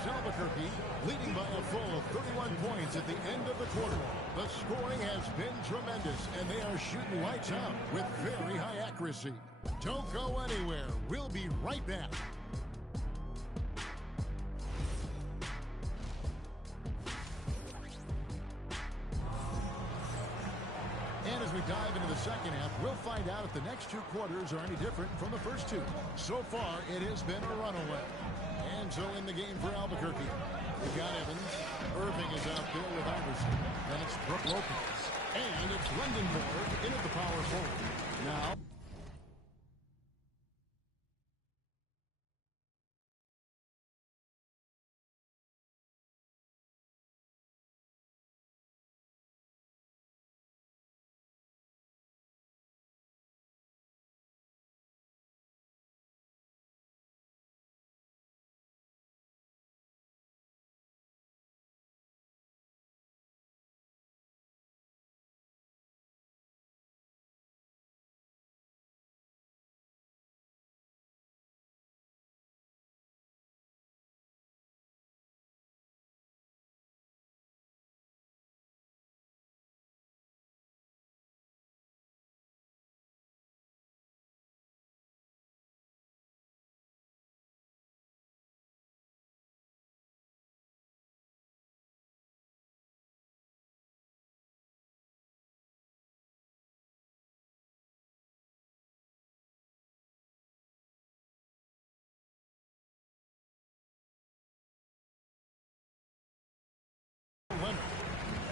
is Albuquerque, leading by a full 31 points at the end of the quarter. The scoring has been tremendous, and they are shooting lights out with very high accuracy. Don't go anywhere. We'll be right back. And as we dive into the second half, we'll find out if the next two quarters are any different from the first two. So far, it has been a runaway. And so in the game for Albuquerque, we've got Evans. Irving is out there with Iverson. Then it's Brook Lopez. And it's Lindenborg in at the power forward. Now,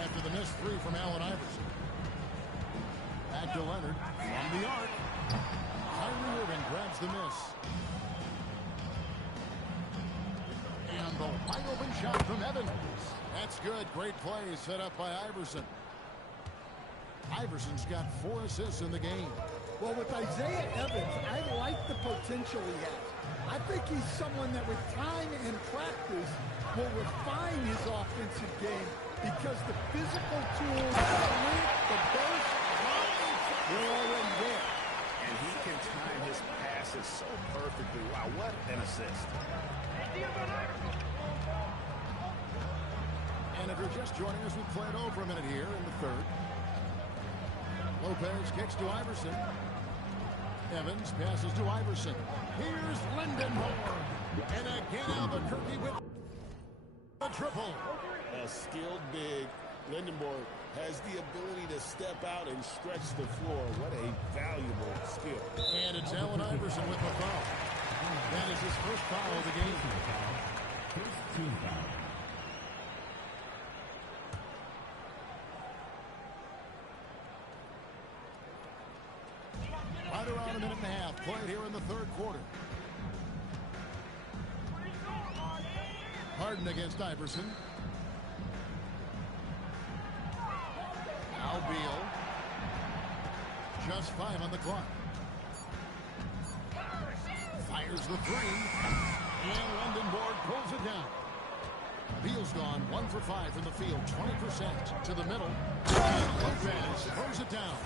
after the missed three from Allen Iverson. Back to Leonard from the arc. Kyrie Irving grabs the miss. And the wide open shot from Evans. That's good. Great play set up by Iverson. Iverson's got 4 assists in the game. Well, with Isaiah Evans, I like the potential he has. I think he's someone that with time and practice will refine his offensive game because the physical tools, the length, the burst, they're already there. And he can time his passes so perfectly. Wow, what an assist. And if you're just joining us, we've played over a minute here in the third. Lopez kicks to Iverson. Evans passes to Iverson. Here's Lindenborg. And again, Albuquerque with a triple. A skilled big. Lindenborg has the ability to step out and stretch the floor. What a valuable skill. And it's Allen Iverson with the foul. That is his first foul of the game. First team foul. Right around a minute and a half played here in the third quarter. Harden against Iverson. Now Beal. Just 5 on the clock. Fires the three. And Lindenborg pulls it down. Beal's gone 1 for 5 from the field. 20% to the middle. And Lopez throws it down.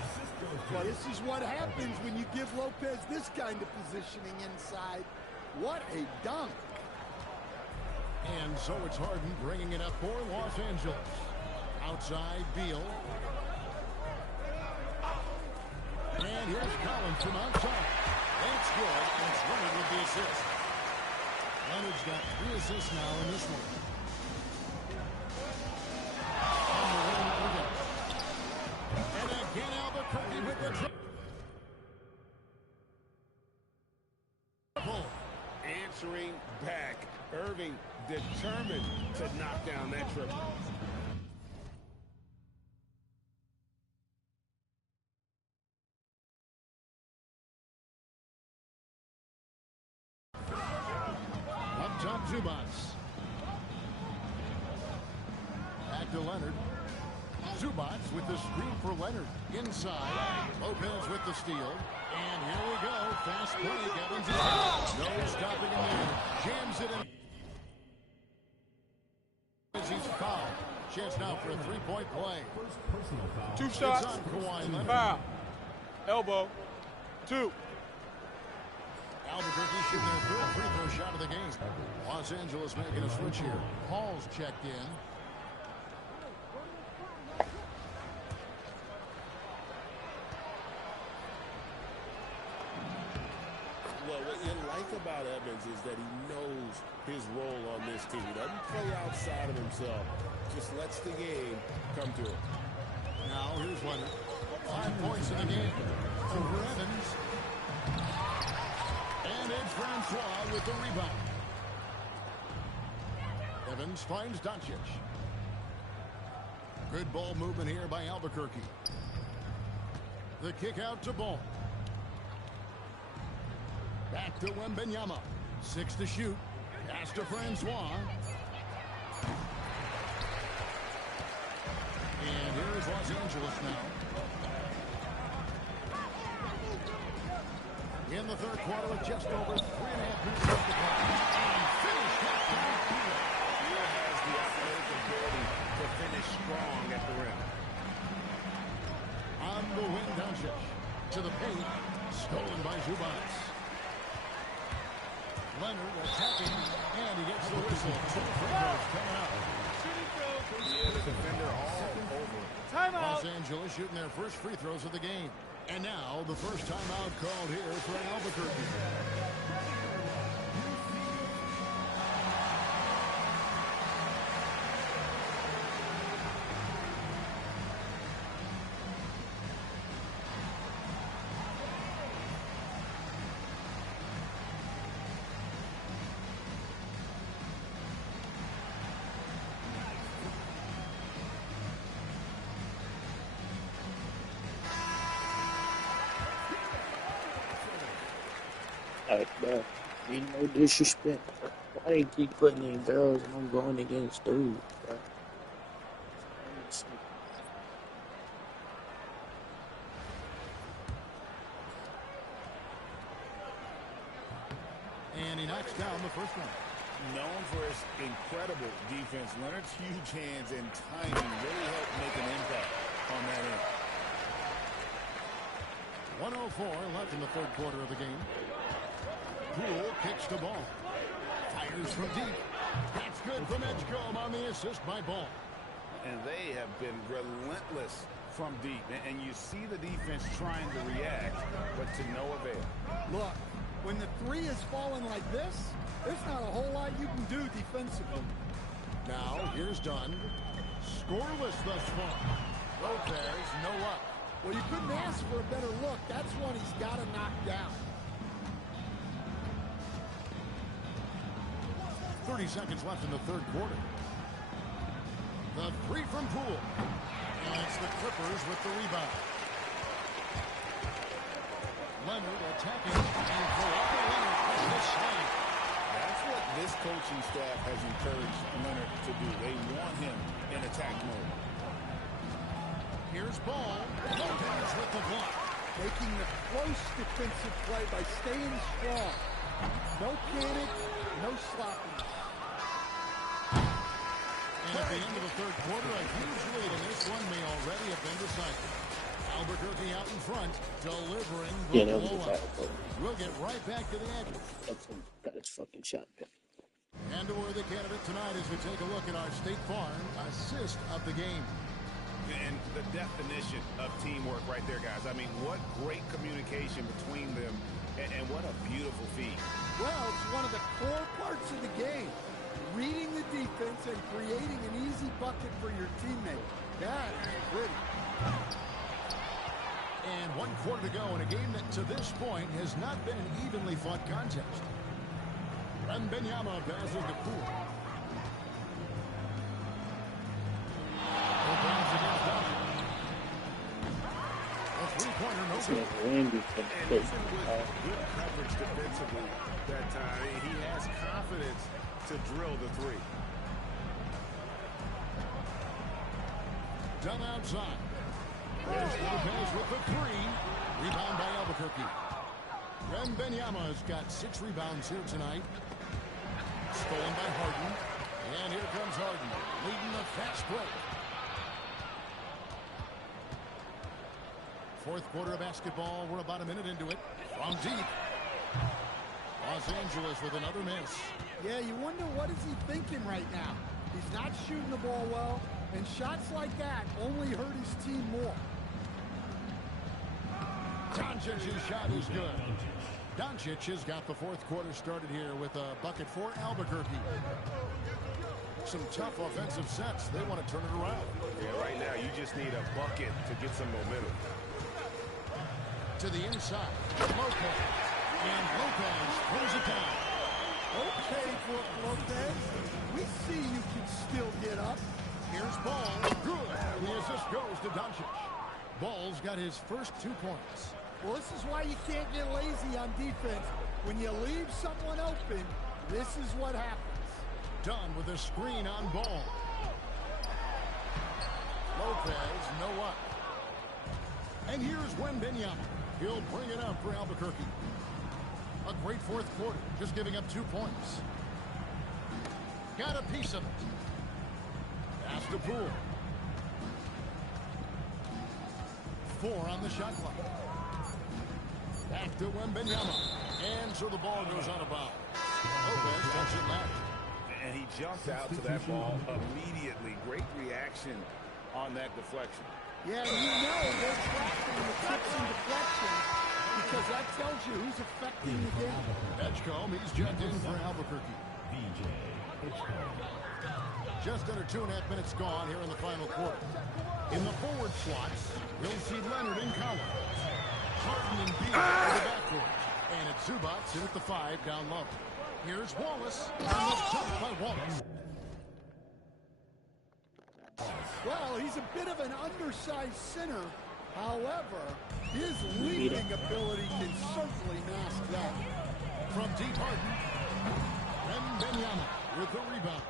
Well, this is what happens when you give Lopez this kind of positioning inside. What a dunk. And so it's Harden bringing it up for Los Angeles. Outside, Beal. And here's Collins from outside. That's good, and it's Leonard with the assist. Leonard's got 3 assists now in this one. And again, Albuquerque with the triple. Answering back. Irving determined to knock down that triple. Up top, Zubats. Back to Leonard. Zubats with the screen for Leonard. Inside. Lopez with the steal. And here we go. Fast break. Evans is out. No stopping him there. Jams it in. As he's fouled. Chance now for a 3-point play. First personal foul. 2 shots. It's on Kawhi Leonard. Foul. Elbow. 2. Albuquerque shooting their third free throw shot of the game. Los Angeles making a switch here. Paul's checked in. Well, what you like about Evans is that he knows his role on this team. He doesn't play outside of himself. Just lets the game come to him. Now here's Leonard. 5 points in the game over Evans. And it's Francois with the rebound. Evans finds Doncic. Good ball movement here by Albuquerque. The kick out to Ball. Back to Wembanyama. 6 to shoot. Pass to Francois. And here's Los Angeles now. In the third quarter with just over 3.5 minutes left to play. And finished halftime. Here has the athletic ability to finish strong at the rim. On the wing, Doncic. To the paint. Stolen by Zubac. Leonard attacking. And he gets the whistle. 2 free throws coming out. Yeah, the defender all over. Los Angeles shooting their first free throws of the game. And now the first timeout called here for Albuquerque. Like, bro, ain't no disrespect. Why they keep putting in girls and I'm going against dudes, bro? And he knocks down the first one. Known for his incredible defense, Leonard's huge hands and timing really helped make an impact on that end. 1:04 left in the third quarter of the game. Poole kicks the ball. Fires from deep. That's good from Edgecombe on the assist by Ball. And they have been relentless from deep. And you see the defense trying to react, but to no avail. Look, when the three is falling like this, there's not a whole lot you can do defensively. Now, here's Dunn. Scoreless thus far. Lopez, no luck. Well, you couldn't ask for a better look. That's one he's got to knock down. 30 seconds left in the third quarter. The three from Poole. And it's the Clippers with the rebound. Leonard attacking. And Kawhi Leonard with the slam. That's what this coaching staff has encouraged Leonard to do. They want him in attack mode. Here's Ball. Lopez with the block. Making the close defensive play by staying strong. No panic, no sloppiness. And at the end of the third quarter, a huge lead, and this one may already have been decided. Albuquerque out in front, delivering the blowout. We'll get right back to the action. Got his fucking shot pick. And a worthy candidate tonight as we take a look at our State Farm assist of the game. And the definition of teamwork right there, guys. I mean, what great communication between them, and what a beautiful feat. Well, it's one of the core parts of the game. Reading the defense and creating an easy bucket for your teammate. That is pretty. And 1 quarter to go in a game that to this point has not been an evenly fought contest. Wembanyama passes to Poole. A three-pointer, no good. And even with good coverage defensively that time, he has confidence to drill the three. Done outside. There's Lopez with the three. Rebound by Albuquerque. Wembanyama has got 6 rebounds here tonight. Stolen by Harden. And here comes Harden, leading the fast break. Fourth quarter of basketball. We're about a minute into it. From deep. Los Angeles with another miss. Yeah, you wonder what is he thinking right now. He's not shooting the ball well, and shots like that only hurt his team more. Doncic's shot is good. Doncic has got the fourth quarter started here with a bucket for Albuquerque. Some tough offensive sets. They want to turn it around. Yeah, right now you just need a bucket to get some momentum. To the inside, Lopez. And Lopez throws it down. Okay, Brook Lopez. We see you can still get up. Here's Ball. Good. And the assist goes to Doncic. Ball's got his first 2 points. Well, this is why you can't get lazy on defense. When you leave someone open, this is what happens. Done with a screen on Ball. Lopez, no up. And here's Wembanyama. He'll bring it up for Albuquerque. A great fourth quarter, just giving up 2 points. Got a piece of it. Pass to Poole. 4 on the shot clock. Back to Wembanyama. And so the ball goes out of bounds. Lopez touches it left. And he jumped out to that ball immediately. Great reaction on that deflection. Yeah, you know they're tracking the tips and deflections because that tells you who's affecting the game. Edgecombe, he's checked in for Albuquerque. Just under 2.5 minutes gone here in the final quarter. In the forward slots, we'll see Leonard and Collins. Harden and Beal in the backcourt. And it's Zubac in at the 5 down low. Here's Wallace. And the shot by Wallace. Well, he's a bit of an undersized center. However, his leaping ability can certainly mask that. From deep, Harden. Wembanyama with the rebound.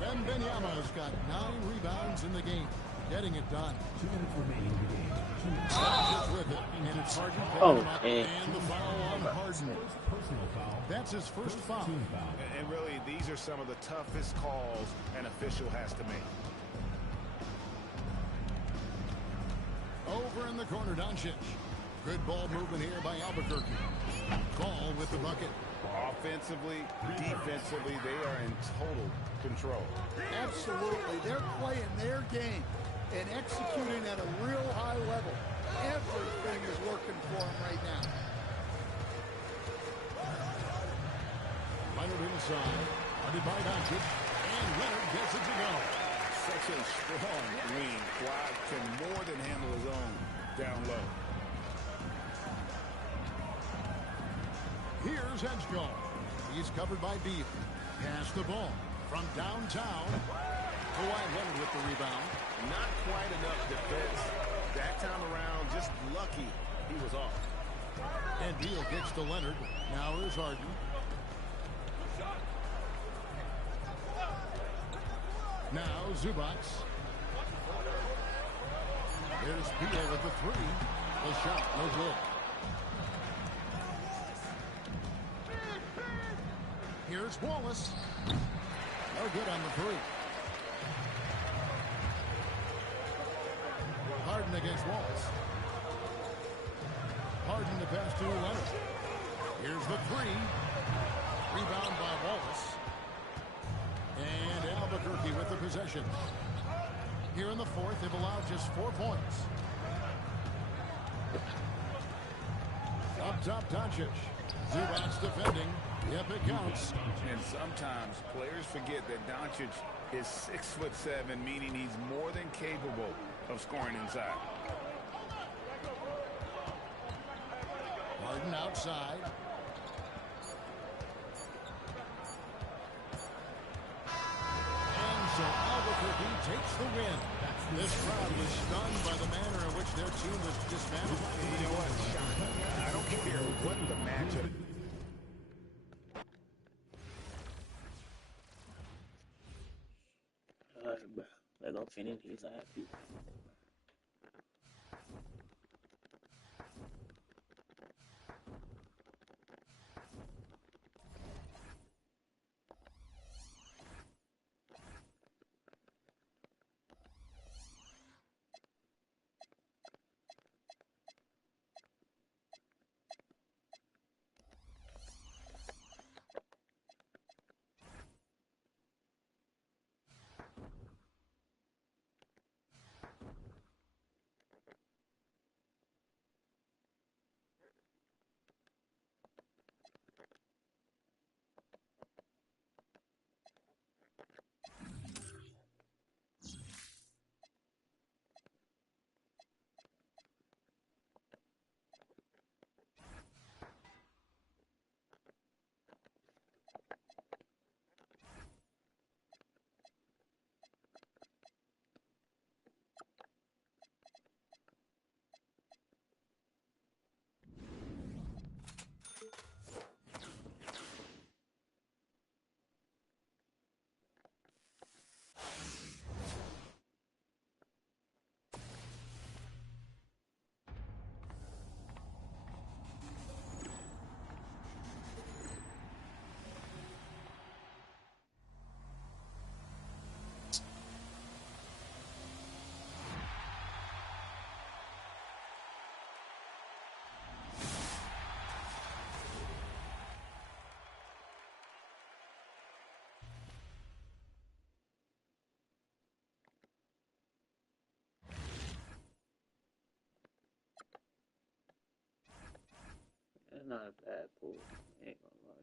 Wembanyama's got 9 rebounds in the game. Getting it done. 2 minutes remaining in the game. Just with it. And it's Harden picking him up. and And the foul on Harden. Personal foul. That's his first foul. Team foul. And really, these are some of the toughest calls an official has to make. Over in the corner, Doncic. Good ball movement here by Albuquerque. Ball with the bucket. Offensively, defensively, they are in total control. Absolutely. They're playing their game and executing at a real high level. Everything is working for them right now. Leonard inside. Guarded by Doncic. And Leonard gets it to go. Such a strong wing. Quad can more than handle his own down low. Here's Edgecombe. He's covered by Beal. Pass the ball from downtown. Kawhi Leonard with the rebound. Not quite enough defense. That time around, just lucky he was off. And Beal gets to Leonard. Now here's Harden. Now Zubac. Here's Beal with the 3. The shot, no good. Here's Wallace. No good on the 3. Harden against Wallace. Harden to pass to Leonard. Here's the 3. Rebound by Wallace. And Albuquerque with the possession. Here in the fourth, they've allowed just 4 points. Up top, Doncic. Zubac defending. Yep, it counts. And sometimes players forget that Doncic is 6'7", meaning he's more than capable of scoring inside. Harden outside. And so Albuquerque takes the win. This crowd was stunned by the manner in which their team was dismantled. You know what? I don't care what the matchup. bro. Let go finish his happy.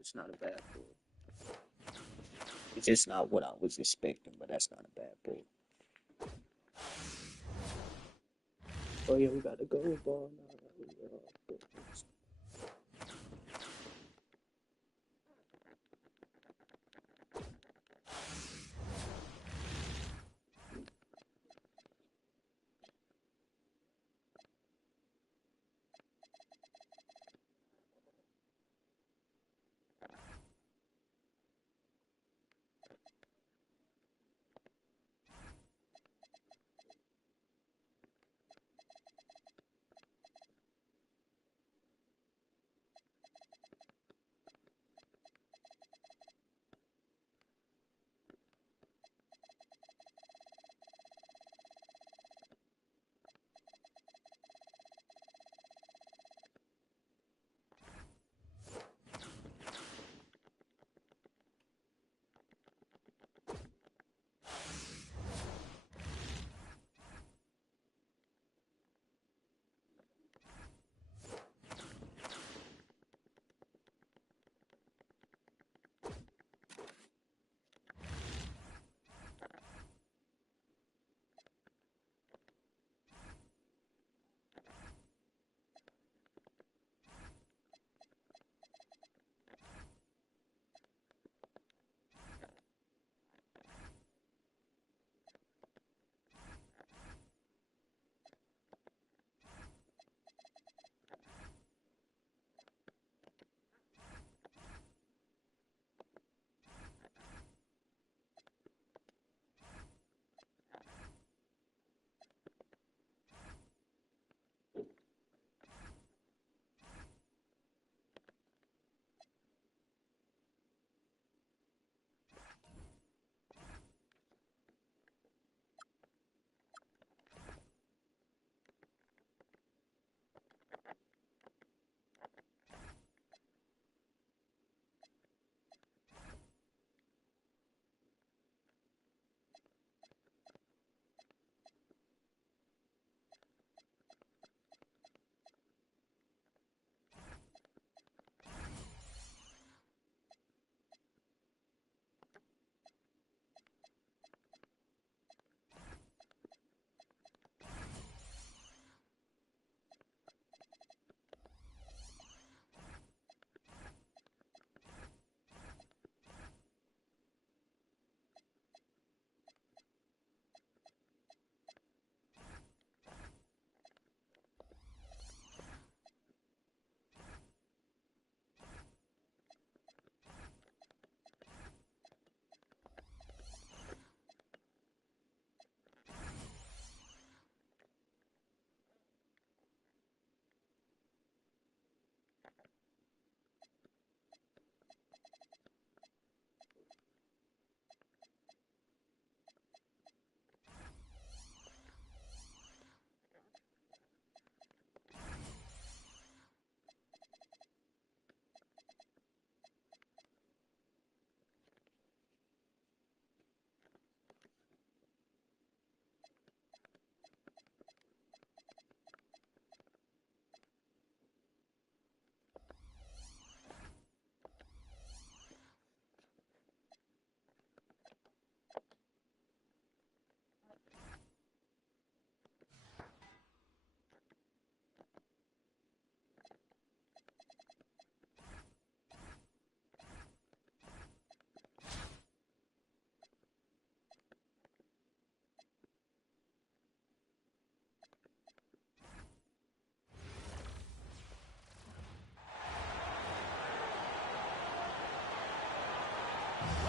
It's not a bad pull. It's just not what I was expecting, but that's not a bad pull. Oh yeah, we got to go ball now.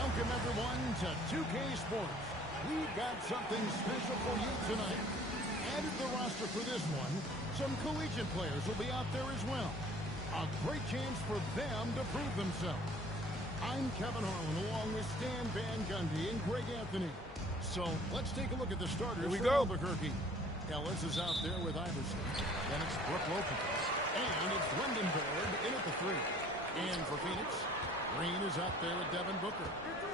Welcome, everyone, to 2K Sports. We've got something special for you tonight. Added to the roster for this one, some collegiate players will be out there as well. A great chance for them to prove themselves. I'm Kevin Harlan, along with Stan Van Gundy and Greg Anthony. So let's take a look at the starters for Albuquerque. Ellis is out there with Iverson. Then it's Brooke Lopez. And it's Lindenberg in at the 3. And for Phoenix, Green is out there with Devin Booker.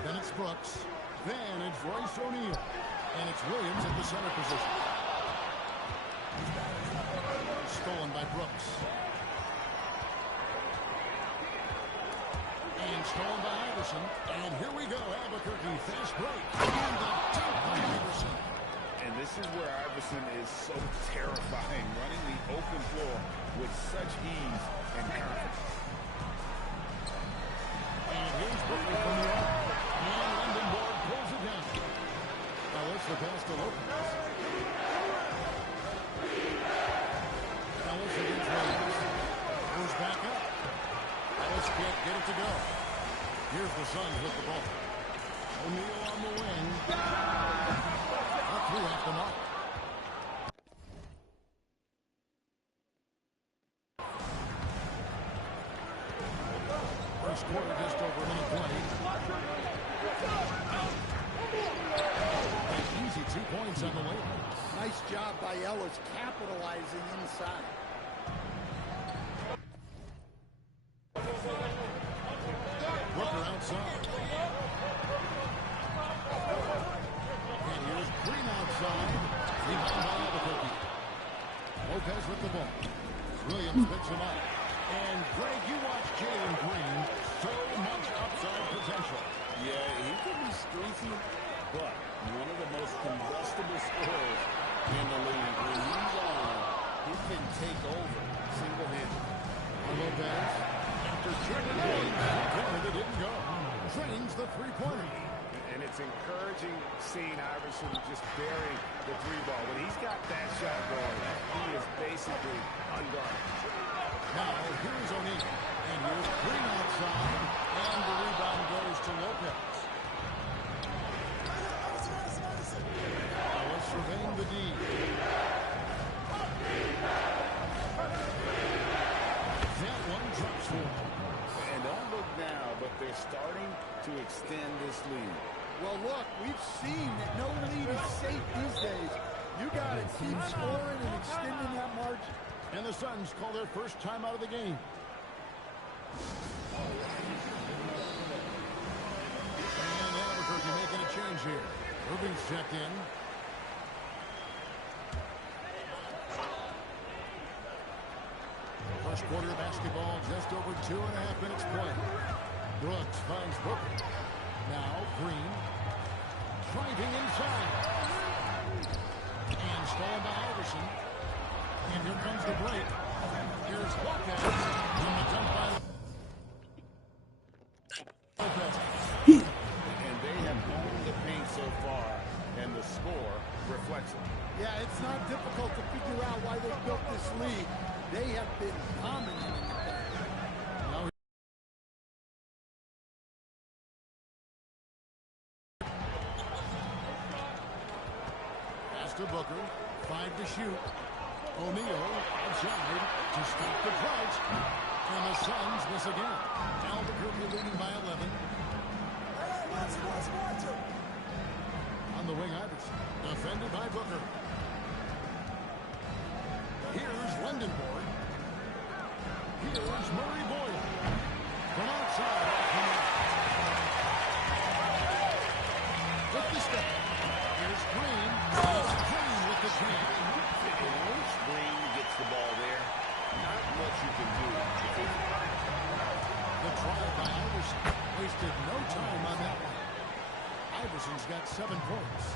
Then it's Brooks. Then it's Royce O'Neal. And it's Williams at the center position. Stolen by Brooks. And stolen by Iverson. And here we go, Albuquerque, fast break. And the dunk by Iverson. And this is where Iverson is so terrifying, running the open floor with such ease and confidence. And here's Booker from the arc. And Lindenborg pulls it down. Now let's the pass to Lopez. Ellis against Williams. Goes back up. Ellis can't get it to go. Here's the Suns with the ball. O'Neal on the wing. Up through off the mark. First quarter just over a minute played. An easy 2 points on the way. Nice job by Ellis capitalizing inside. Booker outside. And here's Green outside. Rebound by Albuquerque. Lopez with the ball. Williams picks him up. And Greg, you watch Jalen Green. So much upside potential. Yeah, he can be streaky, but one of the most combustible scorers in the league. When he's on, he can take over single-handed. Lopez, after Jordan Williams, that didn't go. Drains the three-pointer. And it's encouraging seeing Iverson just bury the three ball. When he's got that shot going, he is basically unguarded. Now, here's O'Neal. And here's Green outside. And the rebound goes to Lopez. Ellis surveying the D. That one drops for. And don't look now, but they're starting to extend this lead. Well, look, we've seen that no lead is safe these days. You got to keep scoring and extending that margin. And the Suns call their first time out of the game. And Albuquerque making a change here. Irving's checked in. First quarter basketball, just over 2.5 minutes played. Brooks finds Booker. Now Green. Driving inside. And stolen by Iverson. And here comes the break. Here's Lopez. And the dunk by Lopez. And they have owned the paint so far, and the score reflects it. Yeah, it's not difficult to figure out why they built this lead. They have been dominant in the paint. Now pass to Booker. 5 to shoot. O'Neal outside to stop the crunch. And the Suns miss again. Albuquerque leading by 11. On the wing, Iverson. Defended by Booker. Here's Lindenborg. Here's Murray Boyle. From outside. With the step. Here's Green. Here's Green with the jam. And once Green gets the ball there, not much you can do. The trial by Iverson. Wasted no time on that one. Iverson's got 7 points.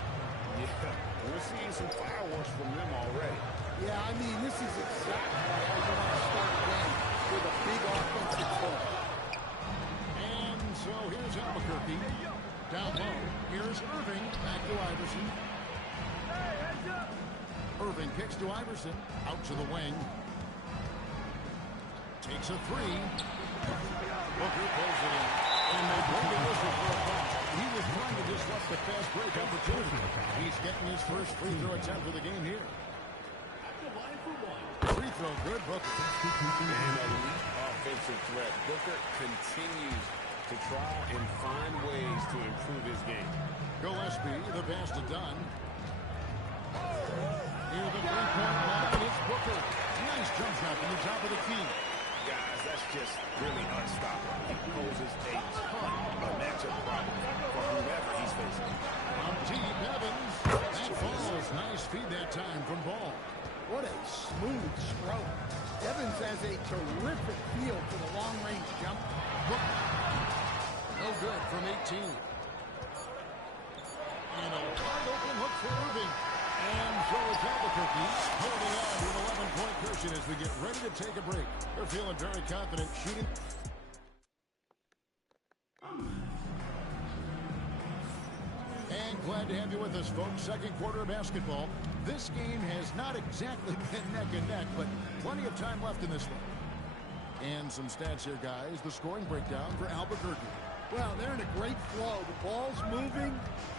Yeah, we're seeing some fireworks from them already. Yeah, I mean, this is exactly how you want to start a game with a big offensive play. And so here's Albuquerque. Down low. Here's Irving. Back to Iverson. Irving kicks to Iverson. Out to the wing. Takes a 3. Booker pulls it in. And they blow the whistle for a foul. He was trying to disrupt the fast break opportunity. He's getting his first free throw attempt of the game here. Free throw good, Booker. And elite offensive threat. Booker continues to try and find ways to improve his game. Gillespie, the pass to Dunn. Near the three-point line, it's Booker. Nice jump shot from the top of the key. Guys, that's just really unstoppable. He poses a ton of matchup problems for whoever he's facing. From deep, Evans. That falls. Nice feed that time from Ball. What a smooth stroke. Evans has a terrific feel for the long-range jump. good from 18. And a wide open look for Irving. And so it's Albuquerque holding on to an 11-point cushion as we get ready to take a break. They're feeling very confident shooting. And glad to have you with us, folks. Second quarter of basketball. This game has not exactly been neck and neck, but plenty of time left in this one. And some stats here, guys. The scoring breakdown for Albuquerque. Well, they're in a great flow. The ball's moving.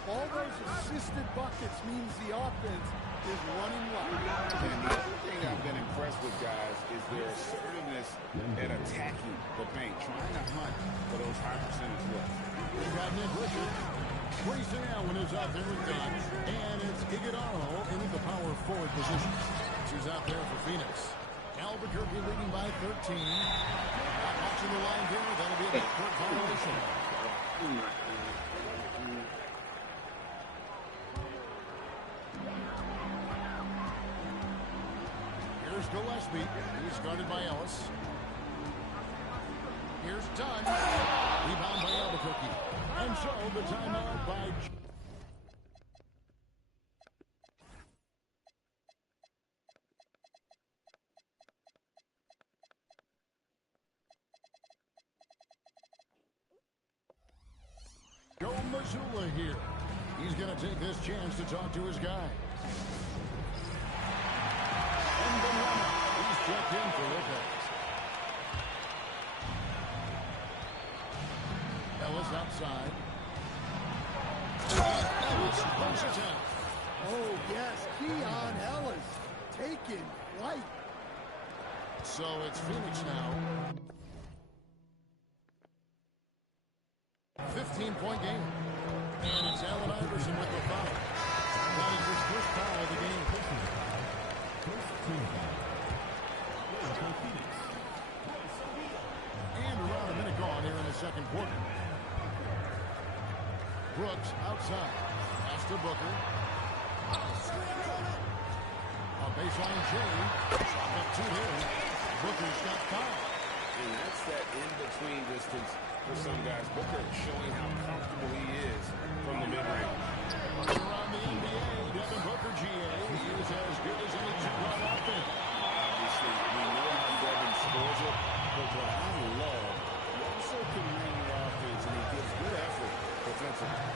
All those assisted buckets means the offense is running well. And the other thing I've been impressed with, guys, is their assertiveness at attacking the paint, trying to hunt for those high percentage looks. We've got Nick Richard. Grayson Allen is out there with Dunn. And it's Iguodaro in the power forward position. She's out there for Phoenix. Albuquerque leading by 13. Not watching the line here. That'll be a backcourt violation. Here's Gillespie. He's guarded by Ellis. Here's Dunn. Rebound by Albuquerque. And so the timeout by... Joe Mazzulla here. He's going to take this chance to talk to his guy. And Benrahma. He's checked in for Lopez. Ellis outside. Ellis punches it out. Oh, yes, Keon Ellis taking flight. So it's Phoenix now. 15-point game. And it's Allen Iverson with the foul. That is his first foul of the game. And around a minute gone here in the second quarter. Brooks outside. Pass to Booker. A baseline J. Shot up 2 here. Booker's got 5. And that's that in-between distance for some guys. Booker showing how comfortable he is from the mid-range. Around the NBA, Devin Booker, GA, he is as good as any two-run offense. Obviously, we know how Devin scores it, but what I love, he also can ring the offense, and he gives good effort defensively.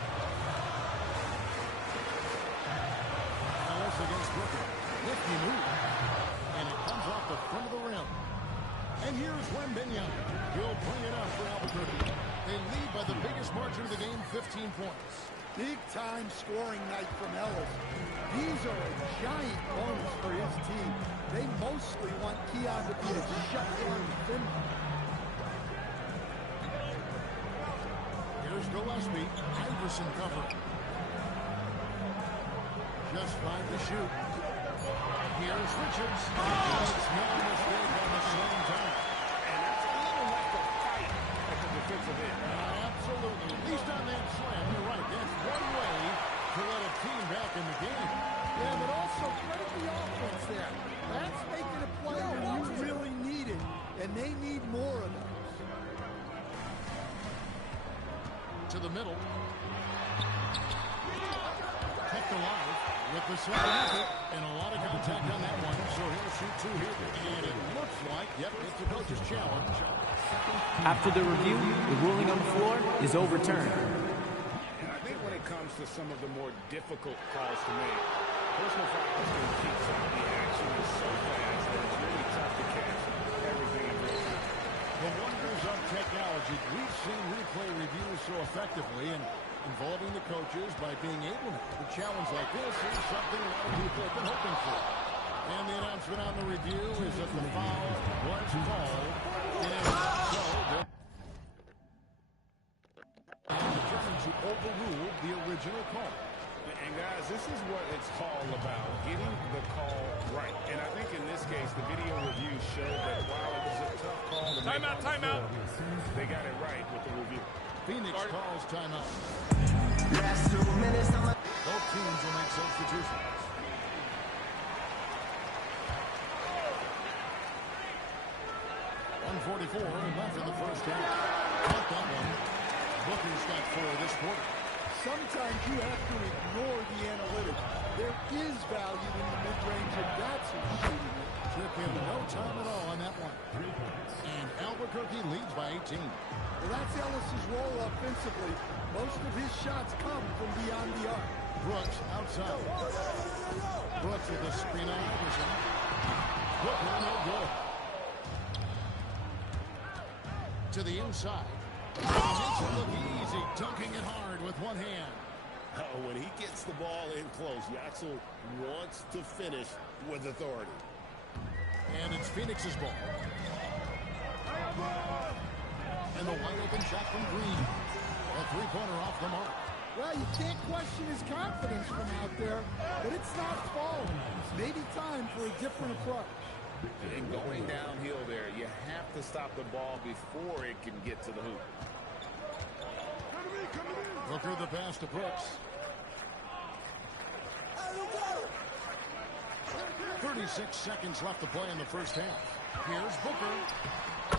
Ellis against Booker. Nifty move. And it comes off the front of the rim. And here's Wembanyama. He'll bring it up for Albuquerque. They lead by the biggest margin of the game, 15 points. Big-time scoring night from Ellis. These are a giant bonus for his team. They mostly want Keon to be a shutdown defender. Here's Gillespie. Iverson cover. Just 5 to shoot. Here's Richards. It's no mistake on the same time. And that's a little like a fight at the defensive end. Absolutely. At least on that slam, you're right. That's one way to let a team back in the game. Yeah, but also credit the offense there. That's making a play when you really need it, and they need more of those. To the middle. Kept alive with the second effort, and a lot of contact on that one, so he'll shoot 2 here. And it looks like, yep, it's the coach's challenge. After the review, the ruling on the floor is overturned. And I think when it comes to some of the more difficult calls to make, personal fouls can keep some of the action so fast that it's really tough to catch everything in real time. The wonders of technology. We've seen replay reviews so effectively, and involving the coaches by being able to challenge like this is something a lot of people have been hoping for. And the announcement on the review is that the foul was called. And so and determined to overrule the original call. And guys, this is what it's all about, getting the call right. And I think in this case, the video review showed that while it was a tough call to make on the floor, they got it right with the review. Phoenix calls timeout. Both teams will make substitutions. 1:44 left in the first half. Got that one. Booker's got 4 this quarter. Sometimes you have to ignore the analytics. There is value in the mid-range, and that's who's shooting it. Took him no time at all on that one. And Albuquerque leads by 18. Well, that's Ellis's role offensively. Most of his shots come from beyond the arc. Brooks outside. Brooks with a screen on Iverson. Booker no good. To the inside. He makes it look easy, dunking it hard with one hand. Oh, when he gets the ball in close, Yaxel wants to finish with authority. And it's Phoenix's ball. And the wide open shot from Green. A three-pointer off the mark. Well, you can't question his confidence from out there, but it's not falling. Maybe time for a different approach. And going downhill there, you have to stop the ball before it can get to the hoop. Booker the pass to Brooks. 36 seconds left to play in the first half. Here's Booker.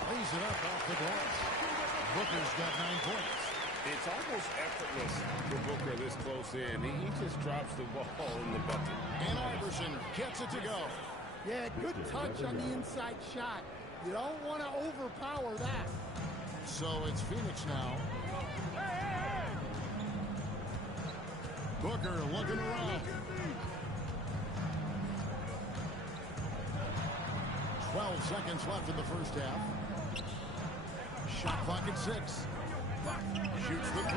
Lays it up off the glass. Booker's got 9 points. It's almost effortless for Booker this close in. He just drops the ball in the bucket. And Iverson gets it to go. Yeah, good touch on the inside shot. You don't want to overpower that. So it's Phoenix now. Booker looking around. 12 seconds left in the first half. Shot clock at 6. Shoots the 3.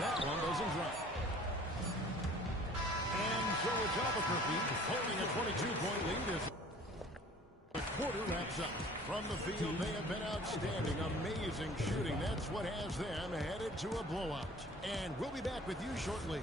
That one doesn't drop. And so it's Albuquerque holding a 22-point lead as the quarter wraps up. From the field, they have been outstanding, amazing shooting. That's what has them headed to a blowout. And we'll be back with you shortly.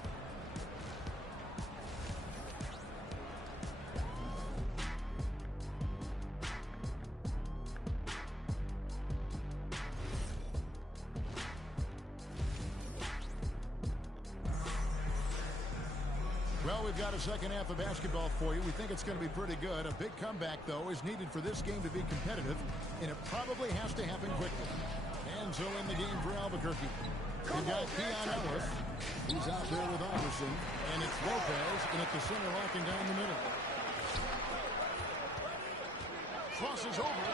Well, we've got a second half of basketball for you. We think it's going to be pretty good. A big comeback, though, is needed for this game to be competitive, and it probably has to happen quickly. Enzo in the game for Albuquerque. We've got Keon Ellis. He's out there with Iverson, and it's Lopez, and at the center, locking down the middle. Crosses over,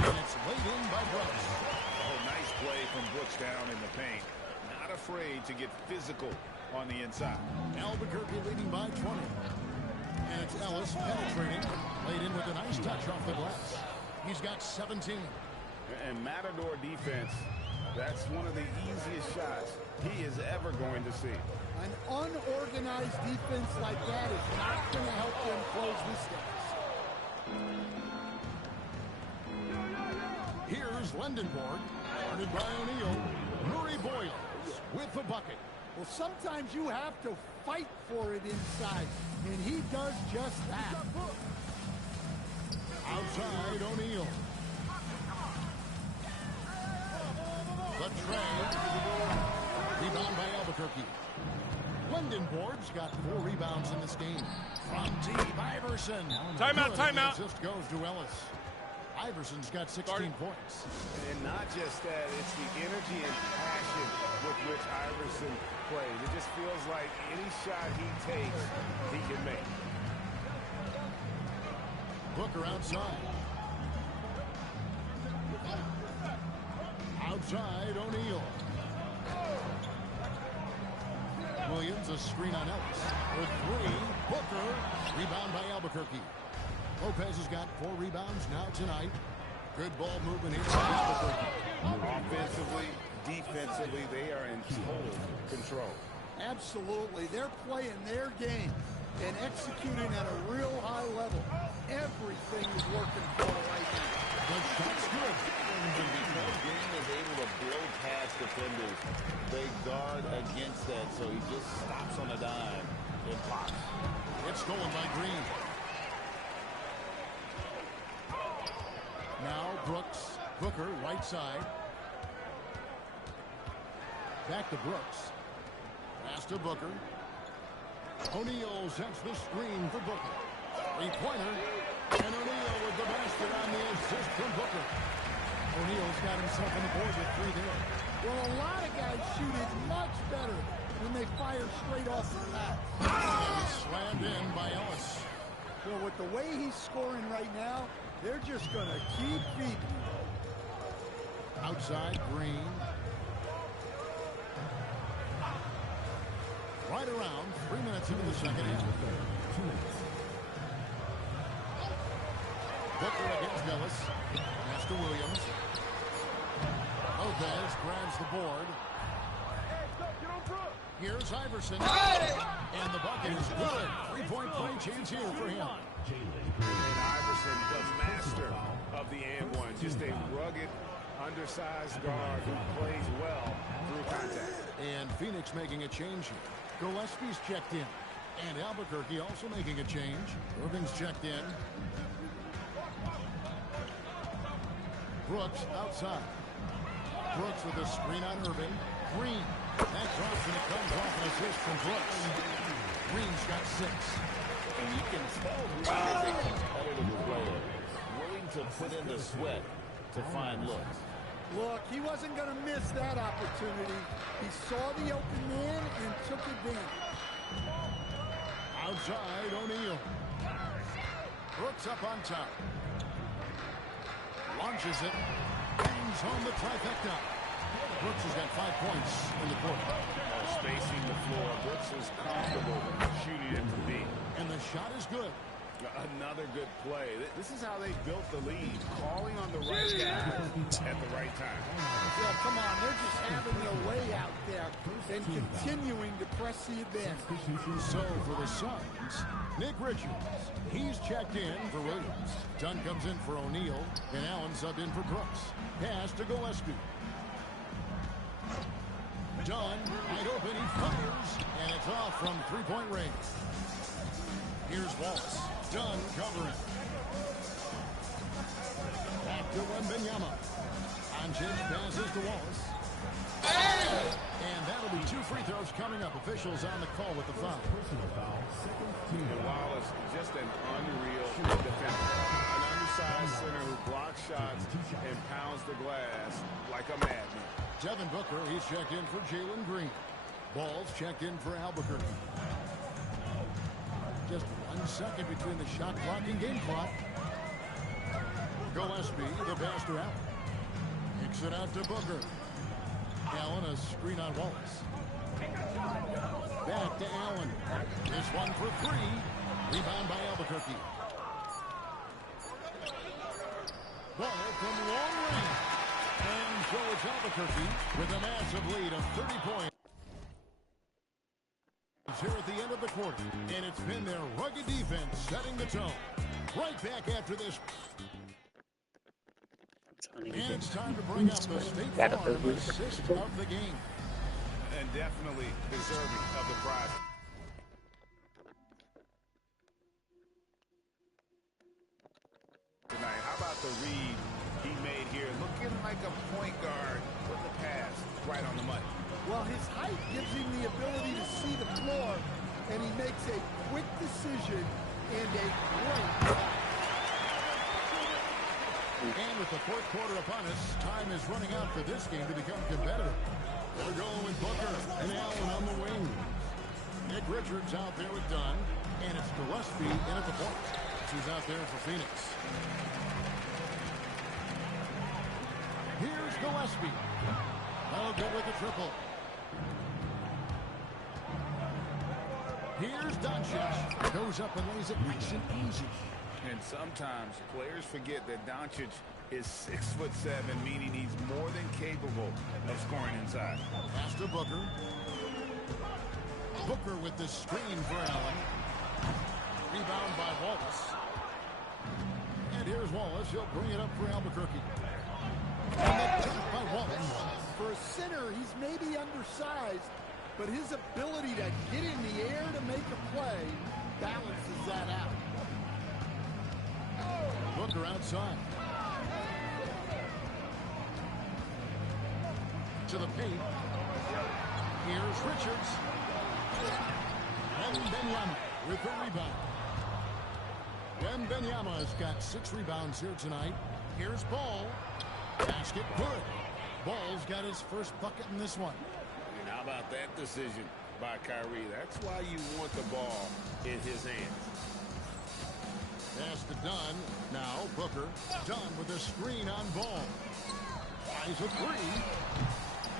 and it's laid in by Brooks. Oh, nice play from Brooks down in the paint. Not afraid to get physical on the inside. Albuquerque leading by 20. And it's Ellis penetrating. Laid in with a nice touch off the glass. He's got 17. And Matador defense, that's one of the easiest shots he is ever going to see. An unorganized defense like that is not going to help them close this game. Here's Lendenborg. Guarded by O'Neal. Murray Boyles with the bucket. Well, sometimes you have to fight for it inside, and he does just that. Outside, O'Neal. The tray. Rebound by Albuquerque. Lendenborg's got 4 rebounds in this game. From deep, Iverson. Timeout, timeout. Assist goes to Ellis. Iverson's got 16 points. And not just that, it's the energy and passion with which Iverson plays. It just feels like any shot he takes, he can make. Booker outside. Outside, O'Neal. Williams, a screen on Ellis. For three, Booker. Rebound by Albuquerque. Lopez has got 4 rebounds now tonight. Good ball movement here. Offensively, defensively, they are in total control. Absolutely. They're playing their game and executing at a real high level. Everything is working for them right now. The shot's good. Because Green is able to blow past defenders, they guard against that, so he just stops on a dime and pops. It's stolen by Green. Now Brooks. Booker, right side. Back to Brooks. Pass to Booker. O'Neal sets the screen for Booker. Three-pointer. And O'Neal with the basket on the assist from Booker. O'Neal's got himself on the board with 3 there. Well, a lot of guys shoot it much better when they fire straight off the pass. Slammed in by Ellis. Well, with the way he's scoring right now, they're just going to keep feeding. Outside, Green. Right around 3 minutes into the second half. Booker against Ellis. Pass to Williams. Lopez grabs the board. Here's Iverson. And the bucket is good. 3-point play chance here for him. And Iverson, the master of the and one. Just a rugged, undersized guard who plays well through contact. And Phoenix making a change here. Gillespie's checked in. And Albuquerque also making a change. Irving's checked in. Brooks outside. Brooks with a screen on Irving. Green. That drops and it comes off an assist from Brooks. Green's got 6. And you can tell Green is a competitive player, willing to put in the sweat to find looks. Look, he wasn't going to miss that opportunity. He saw the open man and took advantage. Outside, O'Neal. Brooks up on top. Launches it. Bangs home the trifecta. Brooks has got 5 points in the quarter. Spacing the floor. Brooks is comfortable shooting it from deep. And the shot is good. Another good play. This is how they built the lead. Calling on the right guys at the right time. Yeah, come on. They're just having their way out there and continuing to press the advantage. So for the Suns, Nick Richards. He's checked in for Williams. Dunn comes in for O'Neal. And Allen subbed in for Brooks. Pass to Gillespie. Dunn, wide open, he fires. And it's off from 3-point range. Here's Wallace. Dunn covering. Back to Wembanyama. Sanchez passes to Wallace. And that'll be 2 free throws coming up. Officials on the call with the foul. And Wallace, just an unreal defender. An undersized center who blocks shots and pounds the glass like a madman. Devin Booker, he's checked in for Jalen Green. Ball's checked in for Albuquerque. Just 1 second between the shot clock and game clock. Gillespie, the pass to Allen. Kicks it out to Booker. Allen, a screen on Wallace. Back to Allen. This one for 3. Rebound by Albuquerque. Ball from long range. And so it's Albuquerque with a massive lead of 30 points. Here at the end of the quarter, and it's been their rugged defense setting the tone. Right back after this. And it's time to bring up the State Farm assist of the game. And definitely deserving of the prize. Tonight, how about the read he made here? Looking like a point guard with the pass right on the money. Well, his height gives him the ability to see the floor, and he makes a quick decision and a great pass. And with the fourth quarter upon us, time is running out for this game to become competitive. They're going with Booker and Allen on the wing. Nick Richards out there with Dunn. And it's Gillespie in at the point. She's out there for Phoenix. Here's Gillespie. No good with the triple. Here's Doncic. Goes up and lays it nice and easy. And sometimes players forget that Doncic is 6'7", meaning he's more than capable of scoring inside. Pass to Booker. Booker with the screen for Allen. Rebound by Wallace. And here's Wallace. He'll bring it up for Albuquerque. And the jump by Wallace. For a center, he's maybe undersized, but his ability to get in the air to make a play balances that out. Booker outside. To the paint. Here's Richards. Wembanyama with the rebound. Wembanyama's got 6 rebounds here tonight. Here's Ball. Basket good. Ball's got his first bucket in this one. And how about that decision by Kyrie? That's why you want the ball in his hands. Pass to Dunn. Now Booker. Dunn with a screen on Ball. Tries a 3.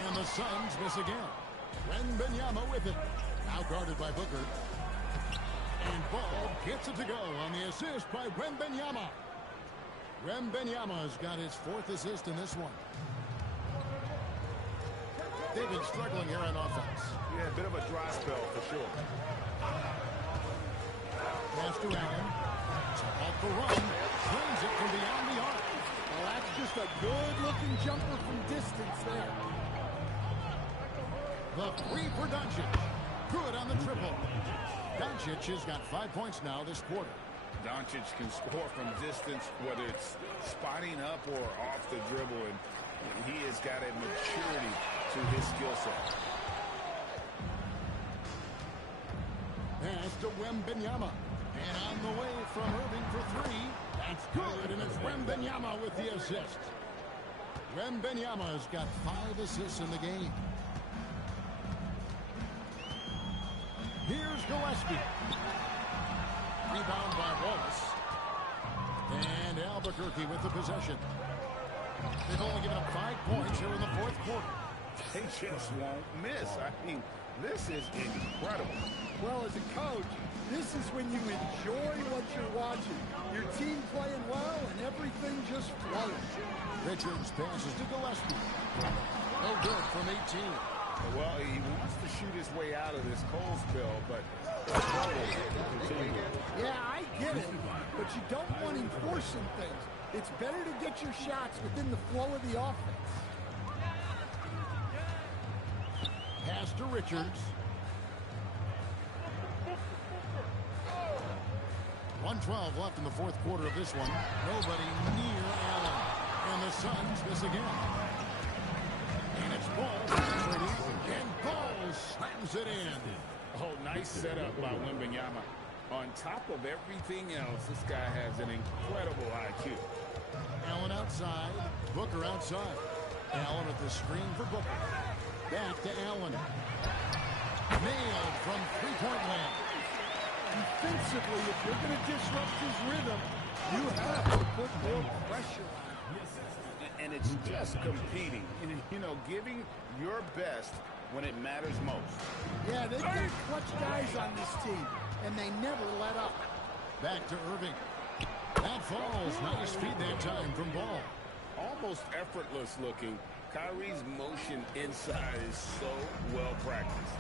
And the Suns miss again. Wembanyama with it. Now guarded by Booker. And Ball gets it to go on the assist by Wembanyama. Wembanyama's got his 4th assist in this one. They've been struggling here on offense. Yeah, a bit of a dry spell for sure. Pass to Allen. Off the run. Swings it from beyond the arc. Well, that's just a good-looking jumper from distance there. The 3 for Doncic. Good on the triple. Doncic has got 5 points now this quarter. Doncic can score from distance, whether it's spotting up or off the dribble, and he has got a maturity to his skill set. Pass to Wembanyama. And on the way from Irving for 3. That's good, and it's Wembanyama with the assist. Wembanyama's got 5 assists in the game. Here's Gillespie. Rebound by Wallace. And Albuquerque with the possession. They've only given up 5 points here in the 4th quarter. They just won't miss. I mean, this is incredible. Well, as a coach, this is when you enjoy what you're watching. Your team playing well and everything just flows. Richards passes to Gillespie. No good from 18. Well, he wants to shoot his way out of this cold spell, but the struggle continue. Yeah, I get it, but you don't want him forcing things. It's better to get your shots within the flow of the offense. Pass to Richards. 1:12 left in the 4th quarter of this one. Nobody near Allen. And the Suns miss again. And it's Ball. And Ball slams it in. Oh, nice setup by Wembanyama. On top of everything else, this guy has an incredible IQ. Allen outside. Booker outside. Allen at the screen for Booker. Back to Allen. Nailed from 3-point land. Defensively, if you're going to disrupt his rhythm, you have to put more pressure on him. And it's just competing, and, you know, giving your best when it matters most. Yeah, they've got clutch guys on this team, and they never let up. Back to Irving. That falls. Nice feed that time from Ball. Almost effortless looking. Kyrie's motion inside is so well practiced.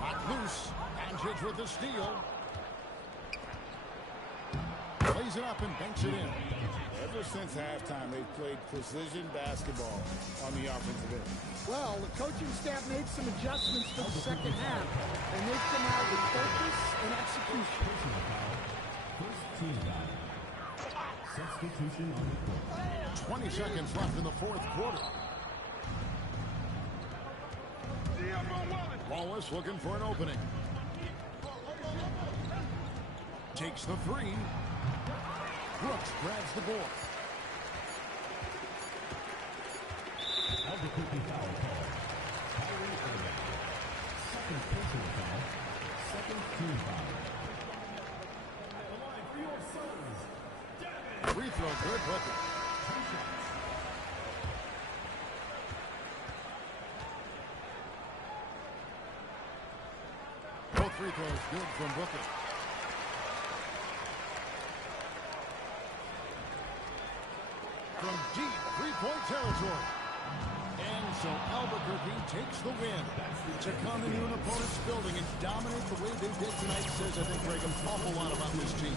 Lock loose. Doncic with the steal. Plays it up and banks it in. Ever since halftime, they've played precision basketball on the offensive end. Well, the coaching staff made some adjustments for the second half, and they've come out with focus and execution. First team foul. Substitution on the court. 20 seconds left in the 4th quarter. Wallace looking for an opening. Takes the 3. Brooks grabs the board. Albuquerque foul call. Kyrie Irving. Second personal foul. Second team foul. The line for your Suns. Free throw good, Booker. Both free throws good from Booker. From deep three-point territory. And so Albuquerque takes the win. To come into an opponent's building and dominate the way they did tonight says, I think, Greg, an awful lot about this team.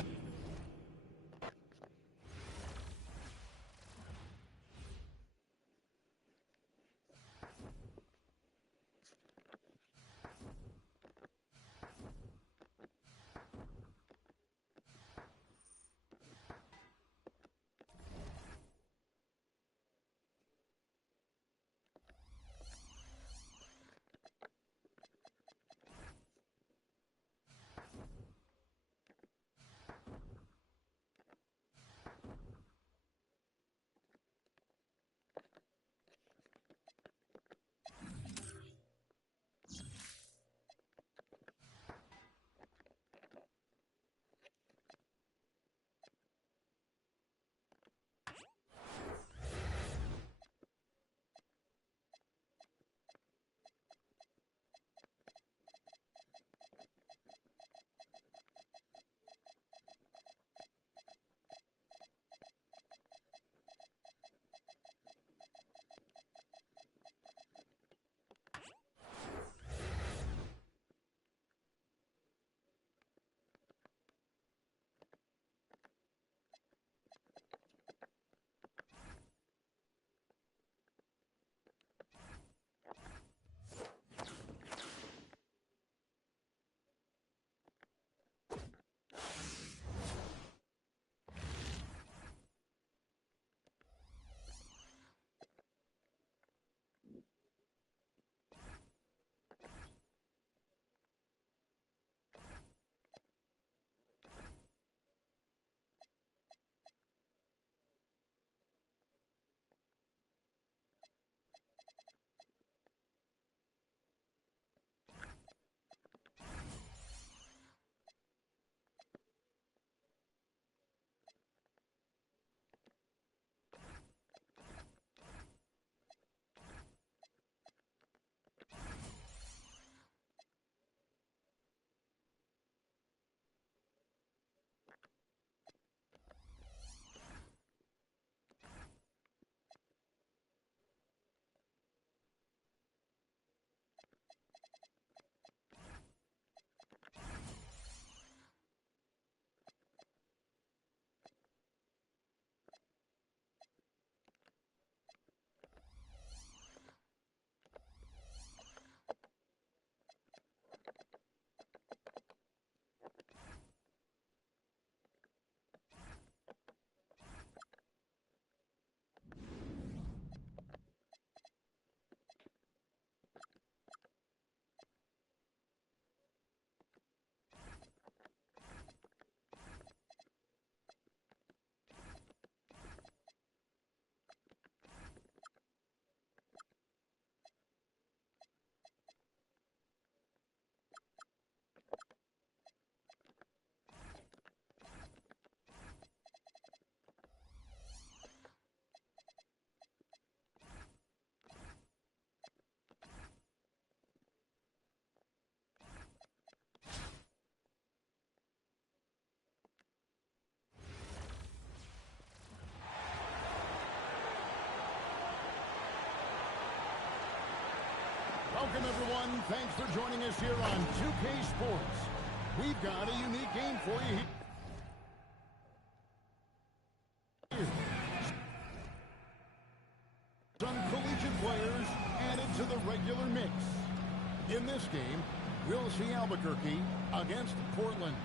Welcome, everyone. Thanks for joining us here on 2K Sports. We've got a unique game for you here. Some collegiate players added to the regular mix. In this game, we'll see Albuquerque against Portland.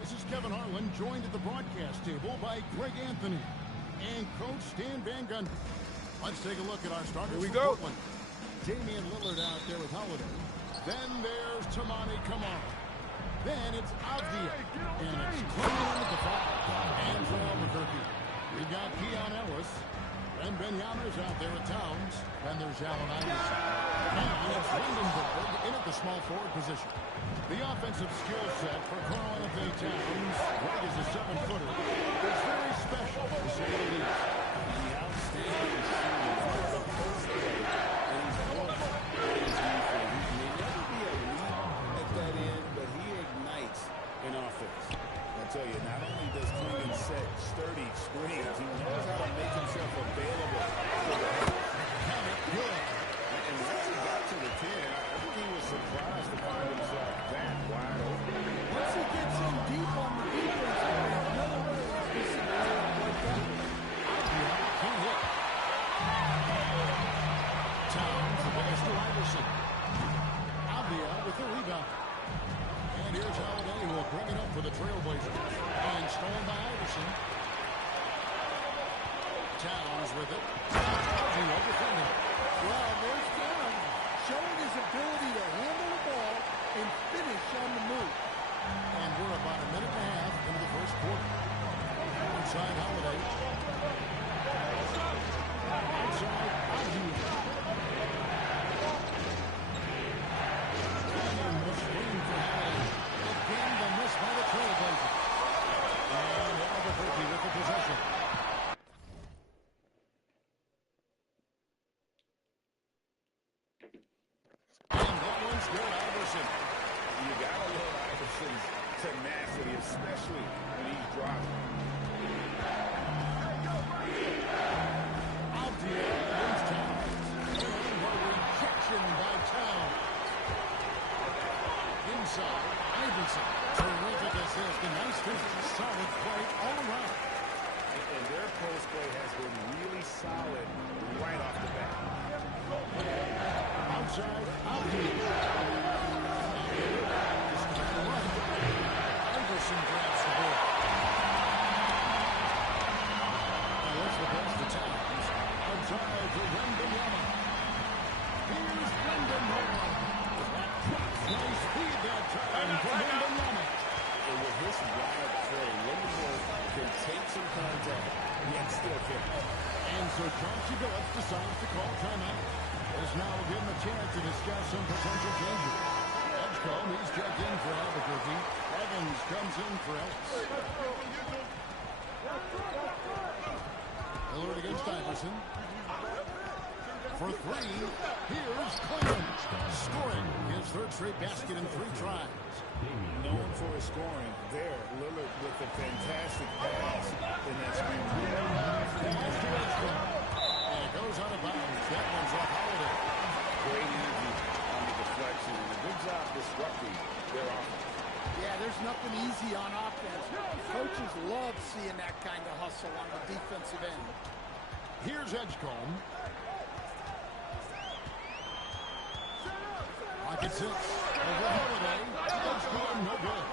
This is Kevin Harlan, joined at the broadcast table by Greg Anthony and Coach Stan Van Gundy. Let's take a look at our starters. Here we go. Portland. Damian Lillard out there with Holiday. Then there's Tamani Kamara. Then it's Avdia. And it's Cleveland at the foul. And for Albuquerque, we've got Keon Ellis. And Benyama's out there at Towns. And there's Allen Iverson. And it's Lindenberg in at the small forward position. The offensive skill set for Carl Anthony Towns, right as a 7-footer, is very special, to say the least. The outstanding shooting from the post play, and he's wonderful in his defense. He may never be a lead at that end, but he ignites an offense. I tell you, not only does Klingon set sturdy screens, he knows how to make himself available for the Good. and once he got to the 10, I think he was surprised to find himself that wide open. Once he gets in deep on the defense, another one of those missing layup like that. Can't hit. Towns, the pass to Iverson. Avdia with the rebound. And here's Holiday, who will bring it up for the Trailblazers. And stolen by Iverson. Towns with it. Avdia defending. Well, there's Towns showing his ability to handle the ball and finish on the move. And we're about a minute and a half into the first quarter. Inside Holiday. Outside Avdia. And the screen for Holiday. Again, the miss by the Trailblazers. And Albuquerque with the possession. And that one's good, Iverson. You gotta love Iverson's tenacity, especially when he's dropping. Avdia against Towns. And a rejection by Towns. Inside, Iverson. Terrific assist. A nice finish. Solid play all around. And their post play has been really solid right off the bat. Outside, Avdia. Iverson grabs the ball. Now what's the pass to Towns? Outside to Wembanyama. Here's Wembanyama. Nice speed that time for Wembanyama. And with his wide play, Lindenberg can take some contact, yet still finish. And so Chauncey Billups decides to call timeout. As now we'll give him a chance to discuss some potential changes. Edgecombe, he's checked in for Albuquerque. Evans comes in for Ellis. Hillard against Iverson. For three, here's Cleveland. Scoring his third straight basket in 3 tries. Known for his scoring there, Lillard with a fantastic pass in that screen. Pass to Edgecombe. And it goes out of bounds. That one's off Holiday. Great energy on the deflection, and a good job disrupting their offense. Yeah, there's nothing easy on offense. Coaches love seeing that kind of hustle on the defensive end. Here's Edgecombe. Pocket 6. Over Holiday. Edgecombe, no good.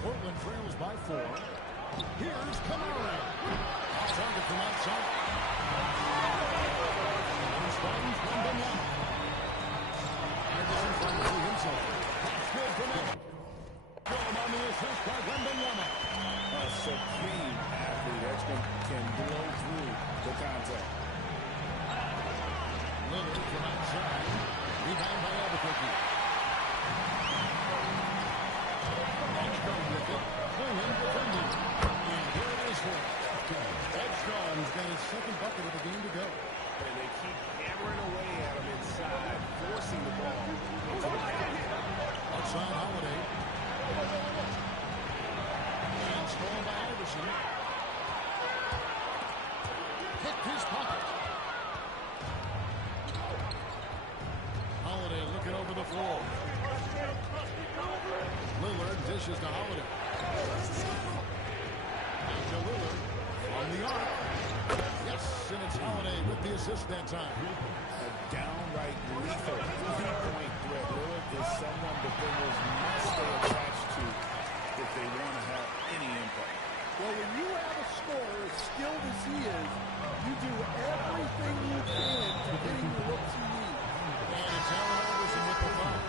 Portland trails by 4. Here's Kamara. Target from outside. Finds Wembanyama. Iverson trying to see himself. That's good from him. Going on the assist by Wembanyama. A supreme athlete. Edgecombe can blow through the contact. Lillard from outside. Rebound by Albuquerque. Edgecombe with it. Clingan defending. And here it is for him. Edgecombe's got his second bucket of the game to go. And they keep hammering away at him inside, forcing the ball into the paint. Outside Holiday. And stolen by Iverson. Picked his pocket. Holiday looking over the floor. Lillard dishes to Holiday. Back to Lillard on the arc. Yes, and it's Holiday with the assist that time. A downright lethal three-point threat. Lillard is someone defenders must stay attached to if they want to have any impact. Well, when you have a scorer as skilled as he is, you do everything you can to get him the looks he needs. And it's Allen Iverson with the foul.